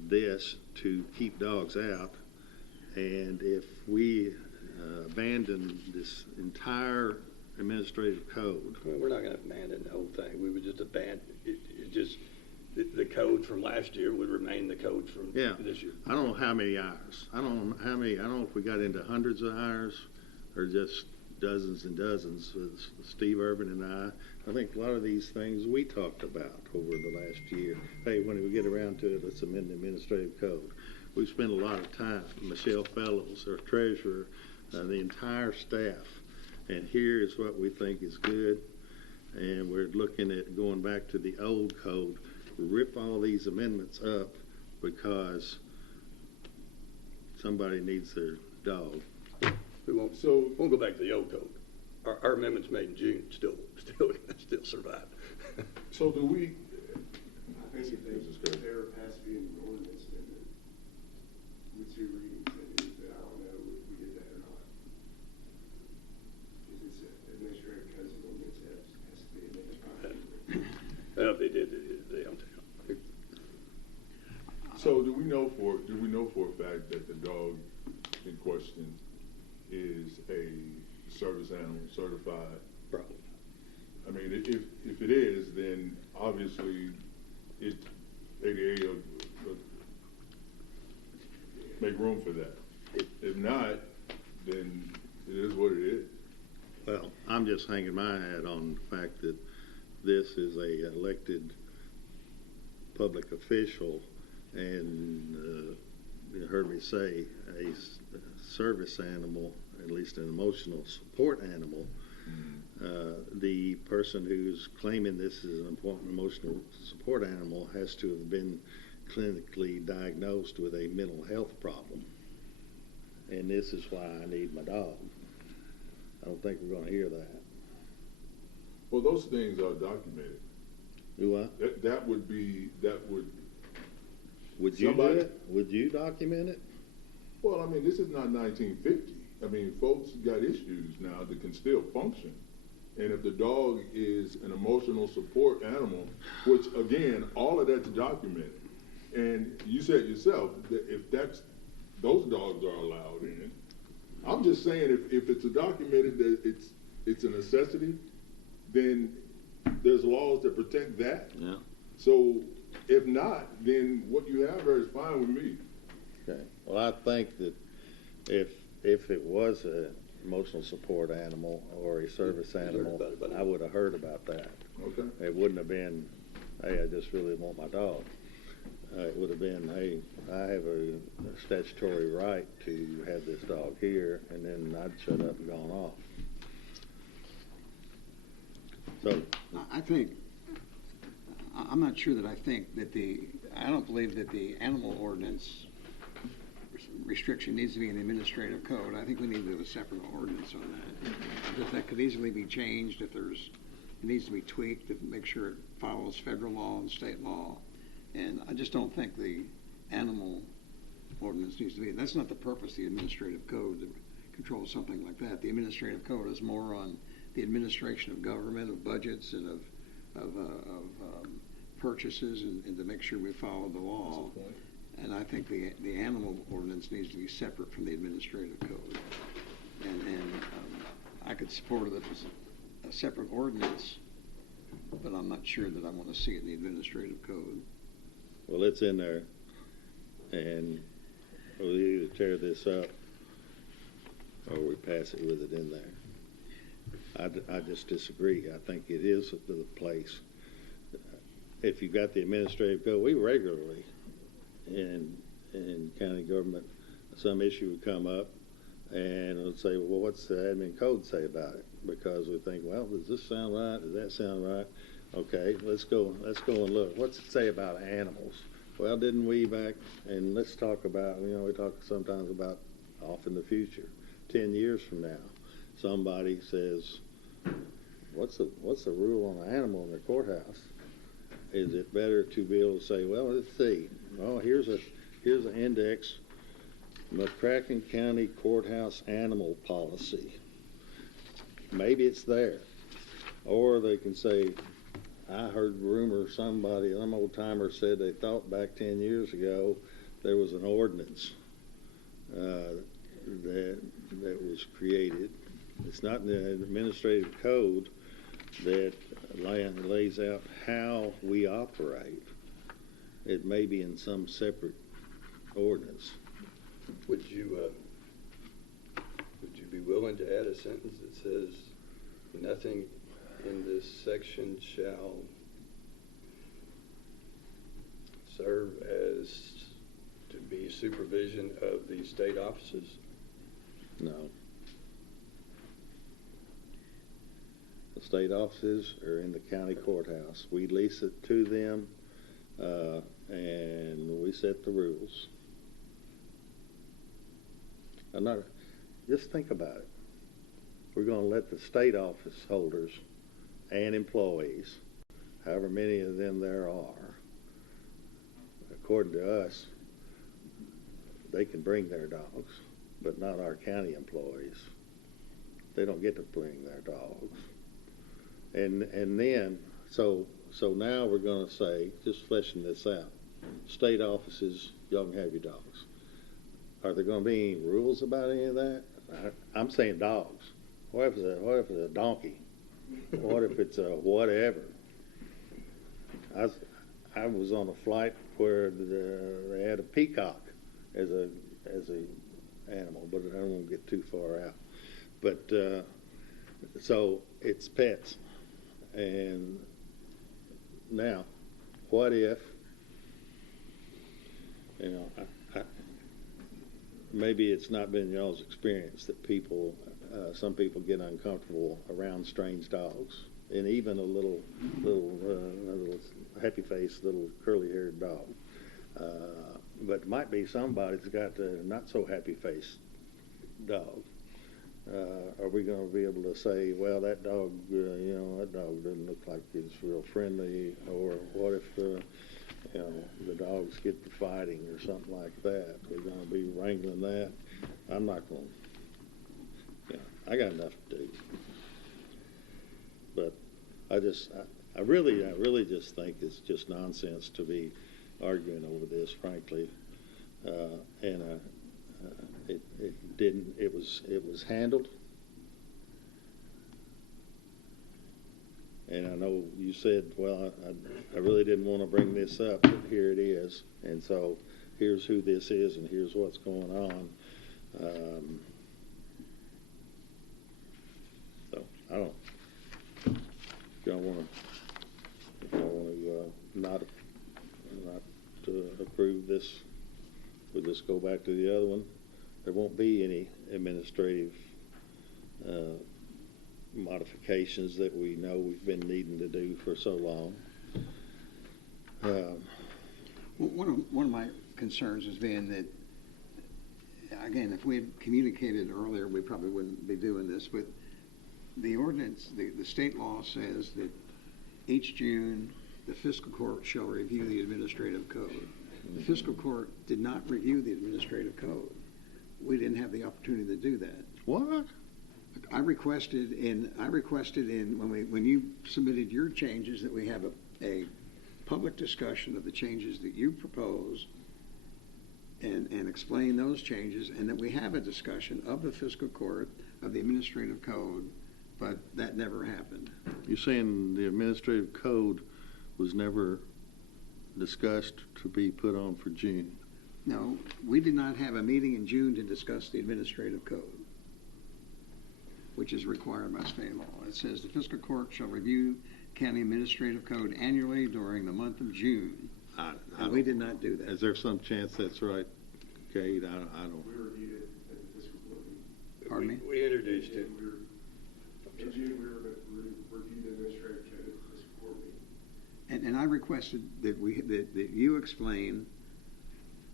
this to keep dogs out, and if we abandon this entire administrative code. Well, we're not going to abandon the whole thing. We would just abandon it. The code from last year would remain the code from this year. I don't know how many hours. I don't know if we got into hundreds of hours or just dozens and dozens. Steve Urban and I think a lot of these things we talked about over the last year. Hey, when we get around to it, let's amend the administrative code. We've spent a lot of time. Michelle Fellows, our treasurer, the entire staff. And here is what we think is good. And we're looking at going back to the old code. Rip all these amendments up because somebody needs their dog. We won't go back to the old code. Our amendments made in June still survive. So do we? I think if there has to be an ordinance amendment with 2 readings, but I don't know if we did that or not. If it's administrative codes and ordinance has to be amended. Well, if they did, they don't. So do we know for a fact that the dog in question is a service animal certified? Probably. I mean, if it is, then obviously ADA will make room for that. If not, then it is what it is. Well, I'm just hanging my hat on the fact that this is a elected public official, and you heard me say a service animal, at least an emotional support animal. The person who's claiming this is an important emotional support animal has to have been clinically diagnosed with a mental health problem. And this is why I need my dog. I don't think we're going to hear that. Well, those things are documented. Do what? That would. Would you do it? Would you document it? Well, I mean, this is not 1950. I mean, folks got issues now that can still function. And if the dog is an emotional support animal, which again, all of that's documented. And you said yourself that if those dogs are allowed in. I'm just saying if it's documented that it's a necessity, then there's laws that protect that. Yeah. So if not, then what you have there is fine with me. Okay. Well, I think that if it was an emotional support animal or a service animal, I would have heard about that. Okay. It wouldn't have been, hey, I just really want my dog. It would have been, hey, I have a statutory right to have this dog here, and then I'd shut up and gone off. So I'm not sure that I don't believe that the animal ordinance restriction needs to be in the administrative code. I think we need to have a separate ordinance on that. That could easily be changed if it needs to be tweaked to make sure it follows federal law and state law. And I just don't think the animal ordinance needs to be. That's not the purpose of the administrative code to control something like that. The administrative code is more on the administration of government, of budgets, and of purchases, and to make sure we follow the law. And I think the animal ordinance needs to be separate from the administrative code. And I could support it if it's a separate ordinance but I'm not sure that I want to see it in the administrative code. Well, it's in there, and we'll either tear this up or we pass it with it in there. I just disagree. I think it is the place. If you've got the administrative code, we regularly in county government, some issue would come up, and it'll say, well, what's the admin code say about it? Because we think, well, does this sound right? Does that sound right? Okay, let's go and look. What's it say about animals? Well, didn't we back, and let's talk about, we talk sometimes about off in the future, 10 years from now, somebody says, what's the rule on an animal in the courthouse? Is it better to be able to say, well, let's see. Well, here's an index, McCracken County Courthouse Animal Policy. Maybe it's there. Or they can say, I heard rumor somebody, some old timer said they thought back 10 years ago there was an ordinance that was created. It's not in the administrative code that lays out how we operate. It may be in some separate ordinance. Would you be willing to add a sentence that says, nothing in this section shall serve as to be supervision of the state offices? No. The state offices are in the county courthouse. We lease it to them, and we set the rules. Just think about it. We're going to let the state office holders and employees, however many of them there are, according to us, they can bring their dogs, but not our county employees. They don't get to bring their dogs. And then, so now we're going to say, just fleshing this out, state offices, y'all can have your dogs. Are there going to be any rules about any of that? I'm saying dogs. What if it's a donkey? What if it's a whatever? I was on a flight where they had a peacock as a animal, but I don't want to get too far out. But so it's pets, and now, what if maybe it's not been y'all's experience that some people get uncomfortable around strange dogs, and even a little happy-faced, little curly-haired dog. But it might be somebody's got a not-so-happy-faced dog. Are we going to be able to say, well, that dog, that dog doesn't look like it's real friendly, or what if the dogs get to fighting or something like that? We're going to be wrangling that. I'm not going to. I got enough to do. But I really just think it's just nonsense to be arguing over this, frankly. It didn't. It was handled. And I know you said, well, I really didn't want to bring this up, but here it is. And so here's who this is, and here's what's going on. So I don't. If y'all want to not approve this, we'll just go back to the other one. There won't be any administrative modifications that we know we've been needing to do for so long. One of my concerns has been that, again, if we had communicated earlier, we probably wouldn't be doing this, but the ordinance, the state law says that each June, the fiscal court shall review the administrative code. The fiscal court did not review the administrative code. We didn't have the opportunity to do that. What? I requested when you submitted your changes that we have a public discussion of the changes that you propose and explain those changes, and that we have a discussion of the fiscal court, of the administrative code, but that never happened. You're saying the administrative code was never discussed to be put on for June? No, we did not have a meeting in June to discuss the administrative code, which is required by state law. It says the fiscal court shall review county administrative code annually during the month of June. And we did not do that. Is there some chance that's right, Kate? I don't. We reviewed it at the fiscal court meeting. Pardon me? We introduced it. In June, we were going to review the administrative code at the fiscal court meeting. And I requested that you explain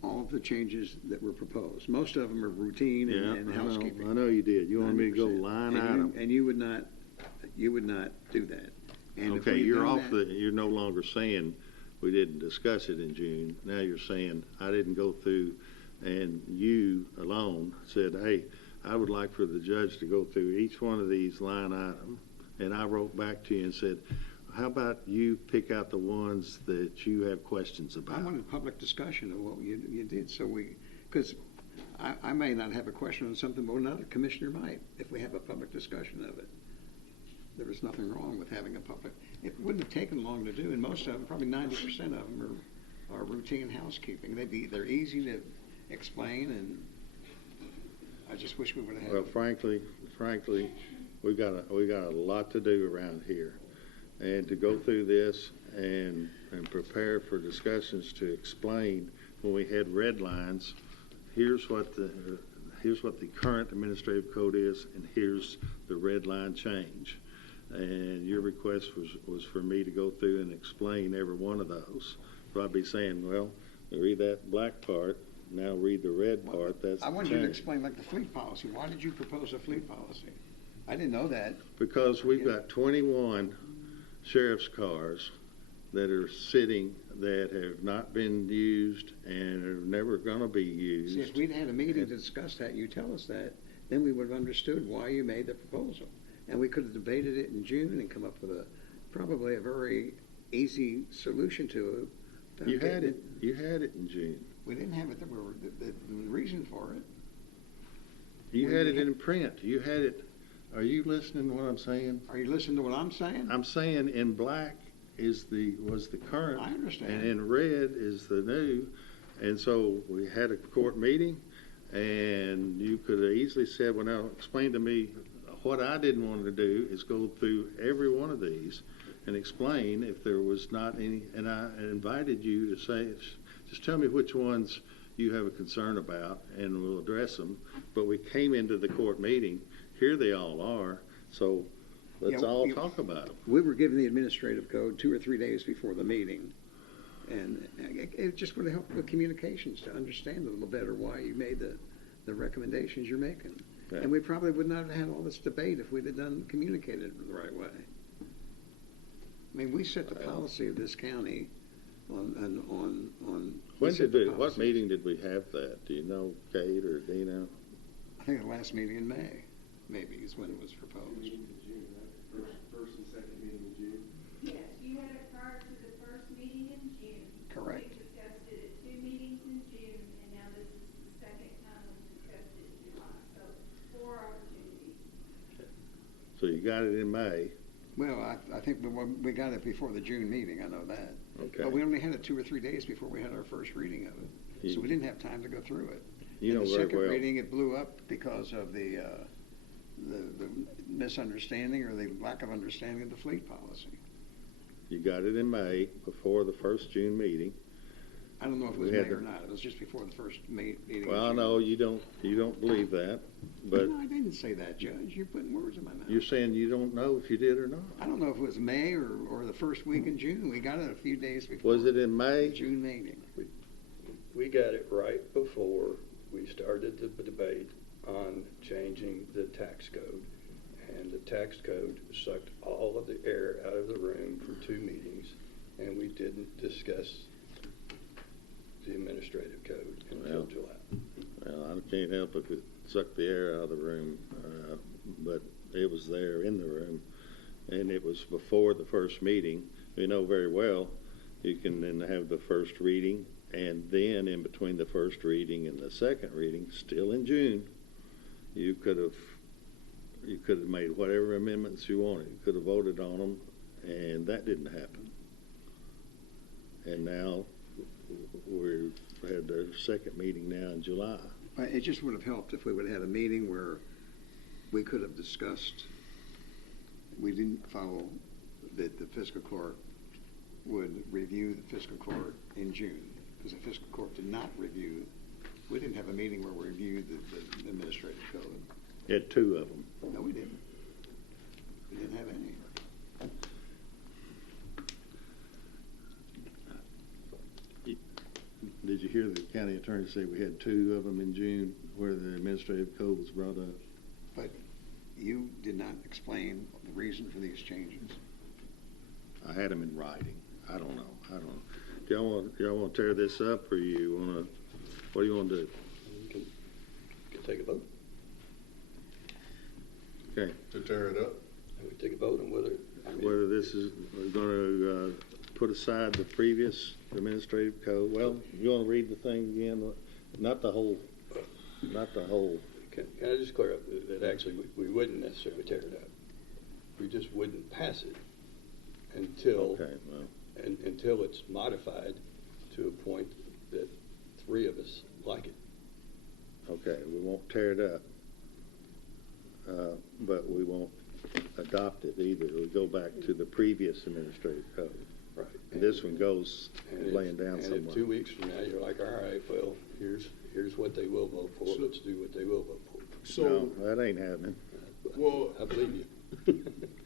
all of the changes that were proposed. Most of them are routine and housekeeping. I know you did. You wanted me to go 100%. line And item. And you would not do that. And if Okay, we had you're done off that- you're no longer saying we didn't discuss it in June. Now you're saying I didn't go through, and you alone said, hey, I would like for the judge to go through each one of these line items. And I wrote back to you and said, how about you pick out the ones that you have questions about? I wanted public discussion of what you did, because I may not have a question on something, but another commissioner might, if we have a public discussion of it. There was nothing wrong with having a public. It wouldn't have taken long to do, and most of them, probably 90% of them, are routine housekeeping. They're easy to explain, and I just wish we would have had. Well, frankly, we got a lot to do around here, and to go through this and prepare for discussions to explain when we had red lines. Here's what the current administrative code is, and here's the red line change. And your request was for me to go through and explain every one of those. So I'd be saying, well, read that black part, now read the red part. That's I the wanted you to change. explain, like, the fleet policy. Why did you propose a fleet policy? I didn't know that. Because we've got 21 sheriff's cars that are sitting that have not been used and are never going to be used. See, if we'd had a meeting to discuss that, you tell us that, then we would have understood why you made the proposal. And we could have debated it in June and come up with probably a very easy solution to it. You had it in June. We didn't have it. There were the reason for it. You had it in print. You had it. Are you listening to what I'm saying? Are you listening to what I'm saying? I'm saying in black was the current. I understand. And in red is the new. And so we had a court meeting, and you could have easily said, well, now explain to me. What I didn't want to do is go through every one of these and explain if there was not any, and I invited you to say, just tell me which ones you have a concern about, and we'll address them. But we came into the court meeting, here they all are, so let's all talk about them. We were given the administrative code 2 or 3 days before the meeting, and it just would have helped with communications to understand a little better why you made the recommendations you're making. Okay. And we probably would not have had all this debate if we'd have communicated the right way. I mean, we set the policy of this county on. What meeting did we have that? Do you know, Kate or Dino? I think the last meeting in May, maybe, is when it was proposed. Meeting in June, right? First and second meeting in June. Yes, you had it prior to the first meeting in June. Correct. We discussed it at 2 meetings in June, and now this is the second time we discussed it in July. So 4 opportunities. So you got it in May. Well, I think we got it before the June meeting, I know that. Okay. But we only had it 2 or 3 days before we had our first reading of it. So we didn't have time to go through it. You know In the very second well. reading, it blew up because of the misunderstanding or the lack of understanding of the fleet policy. You got it in May before the first June meeting. I don't know if it was We May had or to- not. It was just before the first meeting. in Well, I June. know you don't believe that, but No, I didn't say that, Judge. You're putting words in my mouth. you're saying you don't know if you did or not. I don't know if it was May or the first week in June. We got it a few days before. Was it in the May? June meeting? We got it right before we started the debate on changing the tax code. And the tax code sucked all of the air out of the room for 2 meetings, and we didn't discuss the administrative code until Well. July. Well, I can't help if it sucked the air out of the room, but it was there in the room, and it was before the first meeting. You know very well you can then have the first reading, and then in between the first reading and the second reading, still in June, you could have you could have made whatever amendments you wanted. You could have voted on them, and that didn't happen. And now we've had our second meeting now in July. It just would have helped if we would have had a meeting where we could have discussed. We didn't follow that the fiscal court would review the fiscal court in June, because the fiscal court did not review. We didn't have a meeting where we reviewed the administrative code. You had two of them. No, we didn't. We didn't have any. Did you hear the county attorney say we had two of them in June where the administrative code was brought up? But you did not explain the reason for these changes. I had them in writing. I don't know. Do y'all want to tear this up, or you want to? What do you want to do? You can take a vote. Okay. To tear it up? And we take a vote on whether. Whether this is, we're going to put aside the previous administrative code. Well, you want to read the thing again? Not the whole. Can I just clear up that actually we wouldn't necessarily tear it up. We just wouldn't pass it until Okay. Well, until it's modified to a point that three of us like it. okay. We won't tear it up, but we won't adopt it either. We'll go back to the previous administrative code. Right. And this one goes laying down and somewhere. if 2 weeks from now you're like, all right, well, here's what they will vote for. Let's do what they will vote for. So, No, that ain't happening. well, I believe you.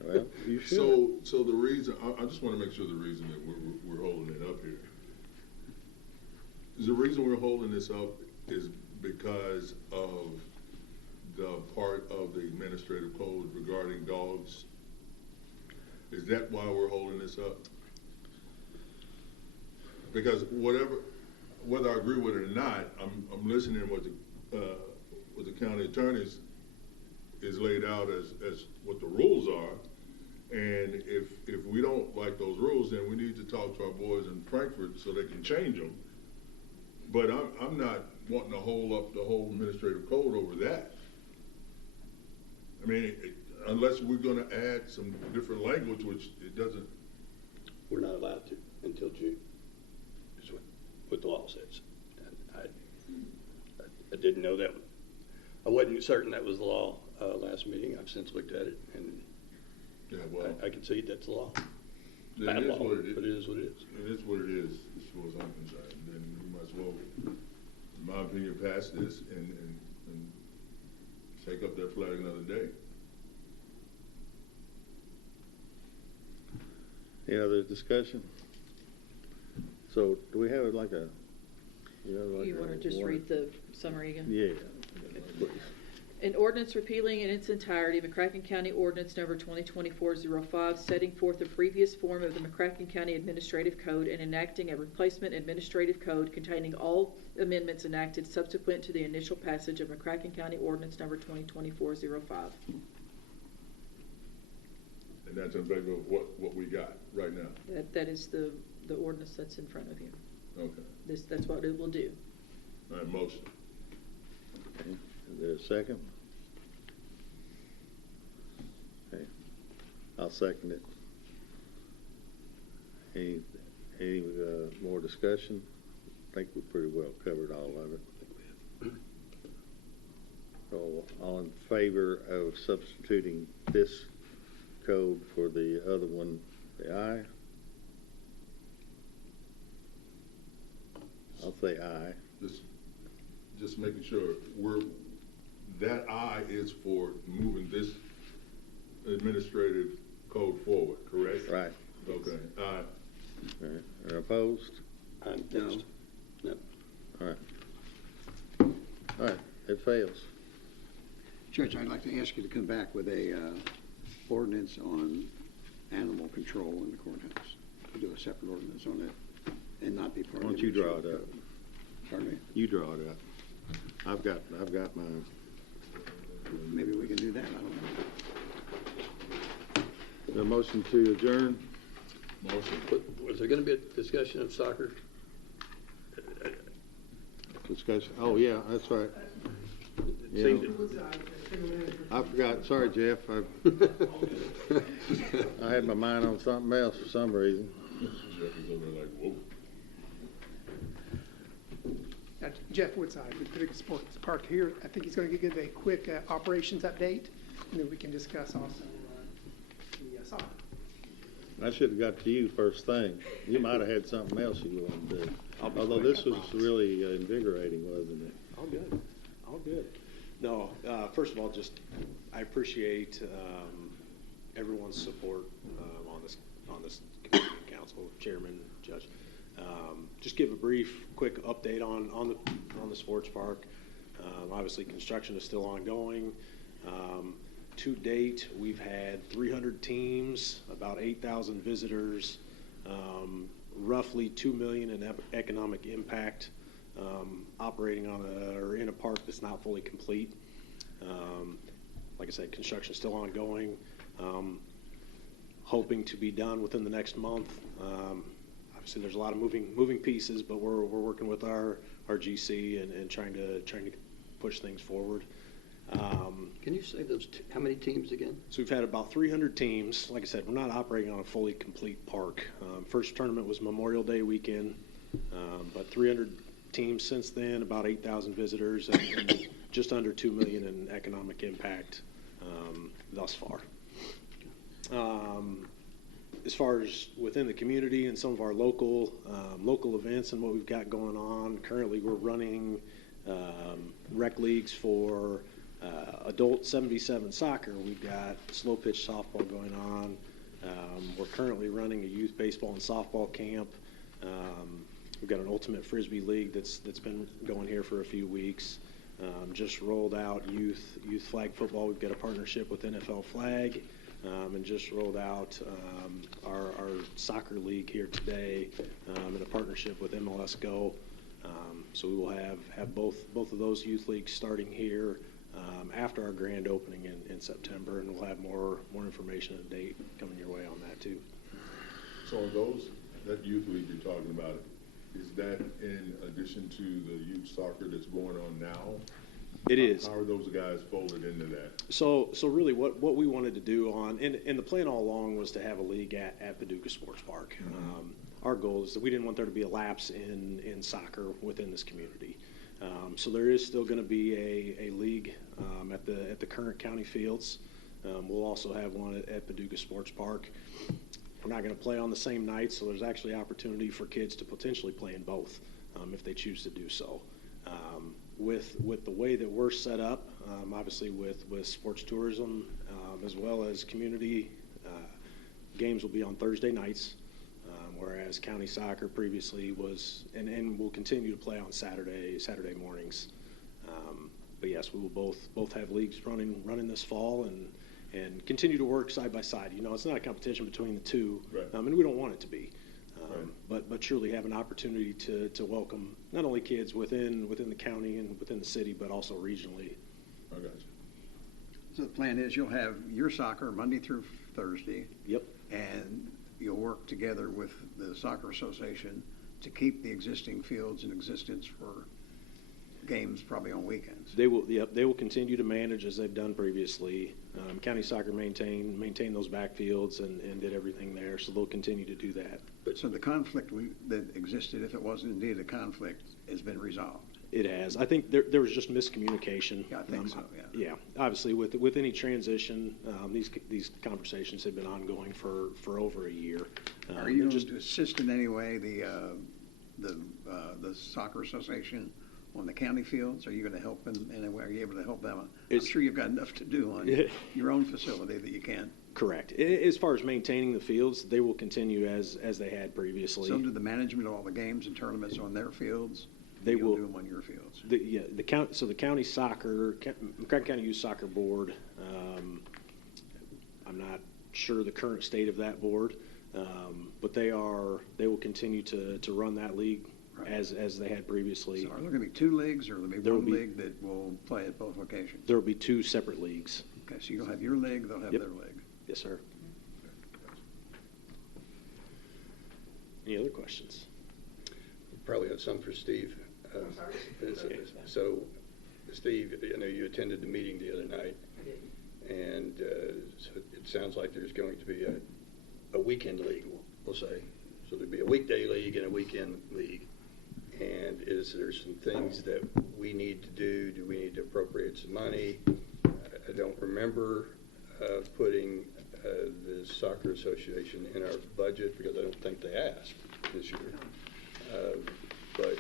Well, you should. so the reason, I just want to make sure the reason that we're holding it up here. The reason we're holding this up is because of the part of the administrative code regarding dogs. Is that why we're holding this up? Because whether I agree with it or not, I'm listening what the county attorneys is laid out as what the rules are, and if we don't like those rules, then we need to talk to our boys in Frankfurt so they can change them. But I'm not wanting to hold up the whole administrative code over that. I mean, unless we're going to add some different language, which it doesn't. We're not allowed to until June. Is what the law says. And I didn't know that. I wasn't certain that was the law last meeting. I've since looked at it, and Yeah, well, I can see that's the law. then Bad it is law, what it is. but it is what it is. It is what it is, as far as I'm concerned. Then we might as well, in my opinion, pass this and take up that flag another day. Any other discussion? So do we have like a, like You want to just read the summary again? Yeah. An ordinance repealing in its entirety McCracken County Ordinance Number 2024-05, setting forth the previous form of the McCracken County Administrative Code and enacting a replacement administrative code containing all amendments enacted subsequent to the initial passage of McCracken County Ordinance Number 2024-05. And that's in favor of what we got right now. That is the ordinance that's in front of you. Okay. That's what it will do. All right, motion. Okay. Is there a second? Okay. I'll second it. Any more discussion? I think we pretty well covered all of it. So all in favor of substituting this code for the other one, say aye. I'll say aye. Just making sure that I is for moving this administrative code forward, correct? Right. Okay, aye. All right. Are opposed? I'm No. next. No. All right. All right. It fails. Judge, I'd like to ask you to come back with a ordinance on animal control in the courthouse. Do a separate ordinance on it and not be part Why of don't the you draw it administrative up? code. Pardon me? You draw it up. I've got mine. Maybe we can do that, I don't know. The motion to adjourn? Motion. Was there going to be a discussion of soccer? Discussion? Oh, yeah, that's right. It Yeah. seemed Who was the manager I forgot. Sorry, Jeff. I had my mind on something else for some reason. Jeff is over there like, whoa. Jeff Woodside with Paducah Sports Park here. I think he's going to give a quick operations update, and then we can discuss also the soccer. I should have got to you first thing. You might have had something else you wanted to do. Although quick, this I was promise. really invigorating, wasn't it? All good. All good. No, first of all, just I appreciate everyone's support on this committee, council, chairman, judge. Just give a brief, quick update on the sports park. Obviously, construction is still ongoing. To date, we've had 300 teams, about 8,000 visitors, roughly $2 million in economic impact, operating or in a park that's not fully complete. Like I said, construction is still ongoing. Hoping to be done within the next month. Obviously, there's a lot of moving pieces, but we're working with our GC and trying to push things forward. Can you say how many teams again? So we've had about 300 teams. Like I said, we're not operating on a fully complete park. First tournament was Memorial Day weekend, but 300 teams since then, about 8,000 visitors, and just under $2 million in economic impact thus far. As far as within the community and some of our local events and what we've got going on, currently we're running rec leagues for adult 77 soccer. We've got slow pitch softball going on. We're currently running a youth baseball and softball camp. We've got an ultimate frisbee league that's been going here for a few weeks. Just rolled out youth flag football. We've got a partnership with NFL Flag, and just rolled out our soccer league here today in a partnership with MLS Go. So we will have both of those youth leagues starting here after our grand opening in September, and we'll have more information and date coming your way on that too. So on that youth league you're talking about, is that in addition to the youth soccer that's going on now? It is. How are those guys folded into that? So really what we wanted to do and the plan all along was to have a league at Paducah Sports Park. Mm-hmm. Our goal is that we didn't want there to be a lapse in soccer within this community. So there is still going to be a league at the current county fields. We'll also have one at Paducah Sports Park. We're not going to play on the same night, so there's actually opportunity for kids to potentially play in both if they choose to do so. With the way that we're set up, obviously with sports tourism as well as community games will be on Thursday nights, whereas county soccer previously was and will continue to play on Saturday mornings. But yes, we will both have leagues running this fall and continue to work side by side. You know, it's not a competition between the two, right. And we don't want it to be. Right. But truly have an opportunity to welcome not only kids within the county and within the city, but also regionally. I got you. So the plan is you'll have your soccer Monday through Thursday. Yep. And you'll work together with the soccer association to keep the existing fields in existence for games probably on weekends. They will continue to manage as they've done previously. County soccer maintain those backfields and did everything there, so they'll continue to do that. But so the conflict that existed, if it wasn't indeed a conflict, has been resolved. It has. I think there was just miscommunication. Yeah, I think so. Yeah. Yeah. Obviously, with any transition, these conversations have been ongoing for over a year. Are you going to assist in any way the soccer association on the county fields? Are you going to help in any way? Are you able to help them? I'm sure you've got enough to do on your own facility that you can. Correct. As far as maintaining the fields, they will continue as they had previously. So do the management of all the games and tournaments on their fields? They will do them on your fields. The county soccer, McCracken County Youth Soccer Board. I'm not sure the current state of that board, but they will continue to run that league right. as they had previously. So are there going to be two leagues, or will there be one league that will play at both locations? There will be two separate leagues. Okay, so you'll have your league, they'll have their league. Yes, sir. Any other questions? Probably have some for Steve. I'm sorry? So, Steve, I know you attended the meeting the other night. I did. And so it sounds like there's going to be a weekend league, we'll say. So there'd be a weekday league and a weekend league. And is there some things that we need to do? Do we need to appropriate some money? I don't remember putting the soccer association in our budget because I don't think they asked this year. But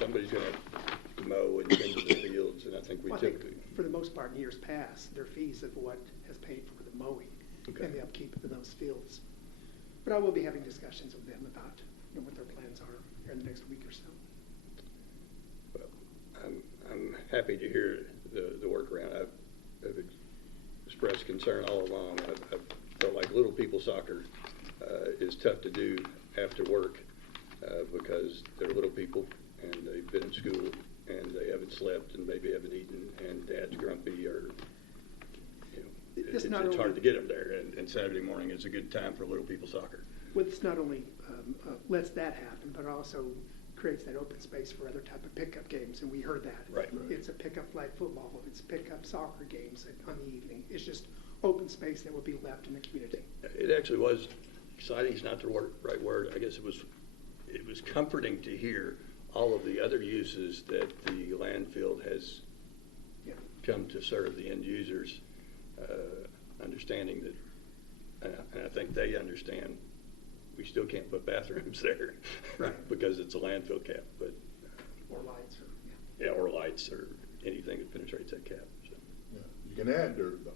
somebody's going to mow and tend to the fields, and I think we Well, I think typically. for the most part, in years past, their fees of what has paid for the mowing Okay. and the upkeep of those fields. But I will be having discussions with them about what their plans are here in the next week or so. Well, I'm happy to hear the workaround. I've expressed concern all along. I've felt like little people soccer is tough to do after work because they're little people and they've been in school and they haven't slept and maybe haven't eaten and dad's grumpy or it's hard to get them there. And Saturday morning is a good time for little people soccer. Well, it's not only lets that happen, but also creates that open space for other type of pickup games, and we heard that. Right. It's a pickup flag football, it's pickup soccer games on the evening. It's just open space that will be left in the community. It actually was exciting. Is not the right word. I guess it was comforting to hear all of the other uses that the landfill has come to serve the end users, understanding that, and I think they understand we still can't put bathrooms there Right. because it's a landfill cap, but Or lights, or lights or anything that penetrates that cap. So. Yeah. You can add dirt, though.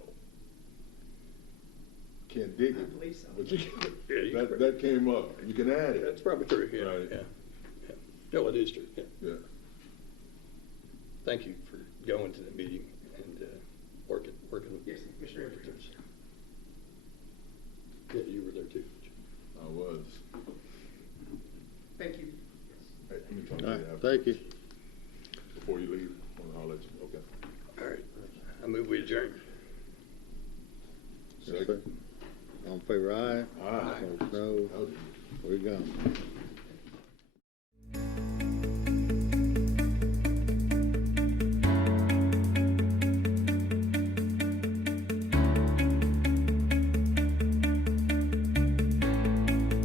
Can't dig it. I believe so. But you Yeah, that came up. You can add it. That's probably true. Yeah. Right. Yeah. No, it is true. Yeah. Yeah. Thank you for going to the meeting and working with Yes, Commissioner. workers. Yeah, you were there too. I was. Thank you. Hey, let me talk to All you right, after. thank you.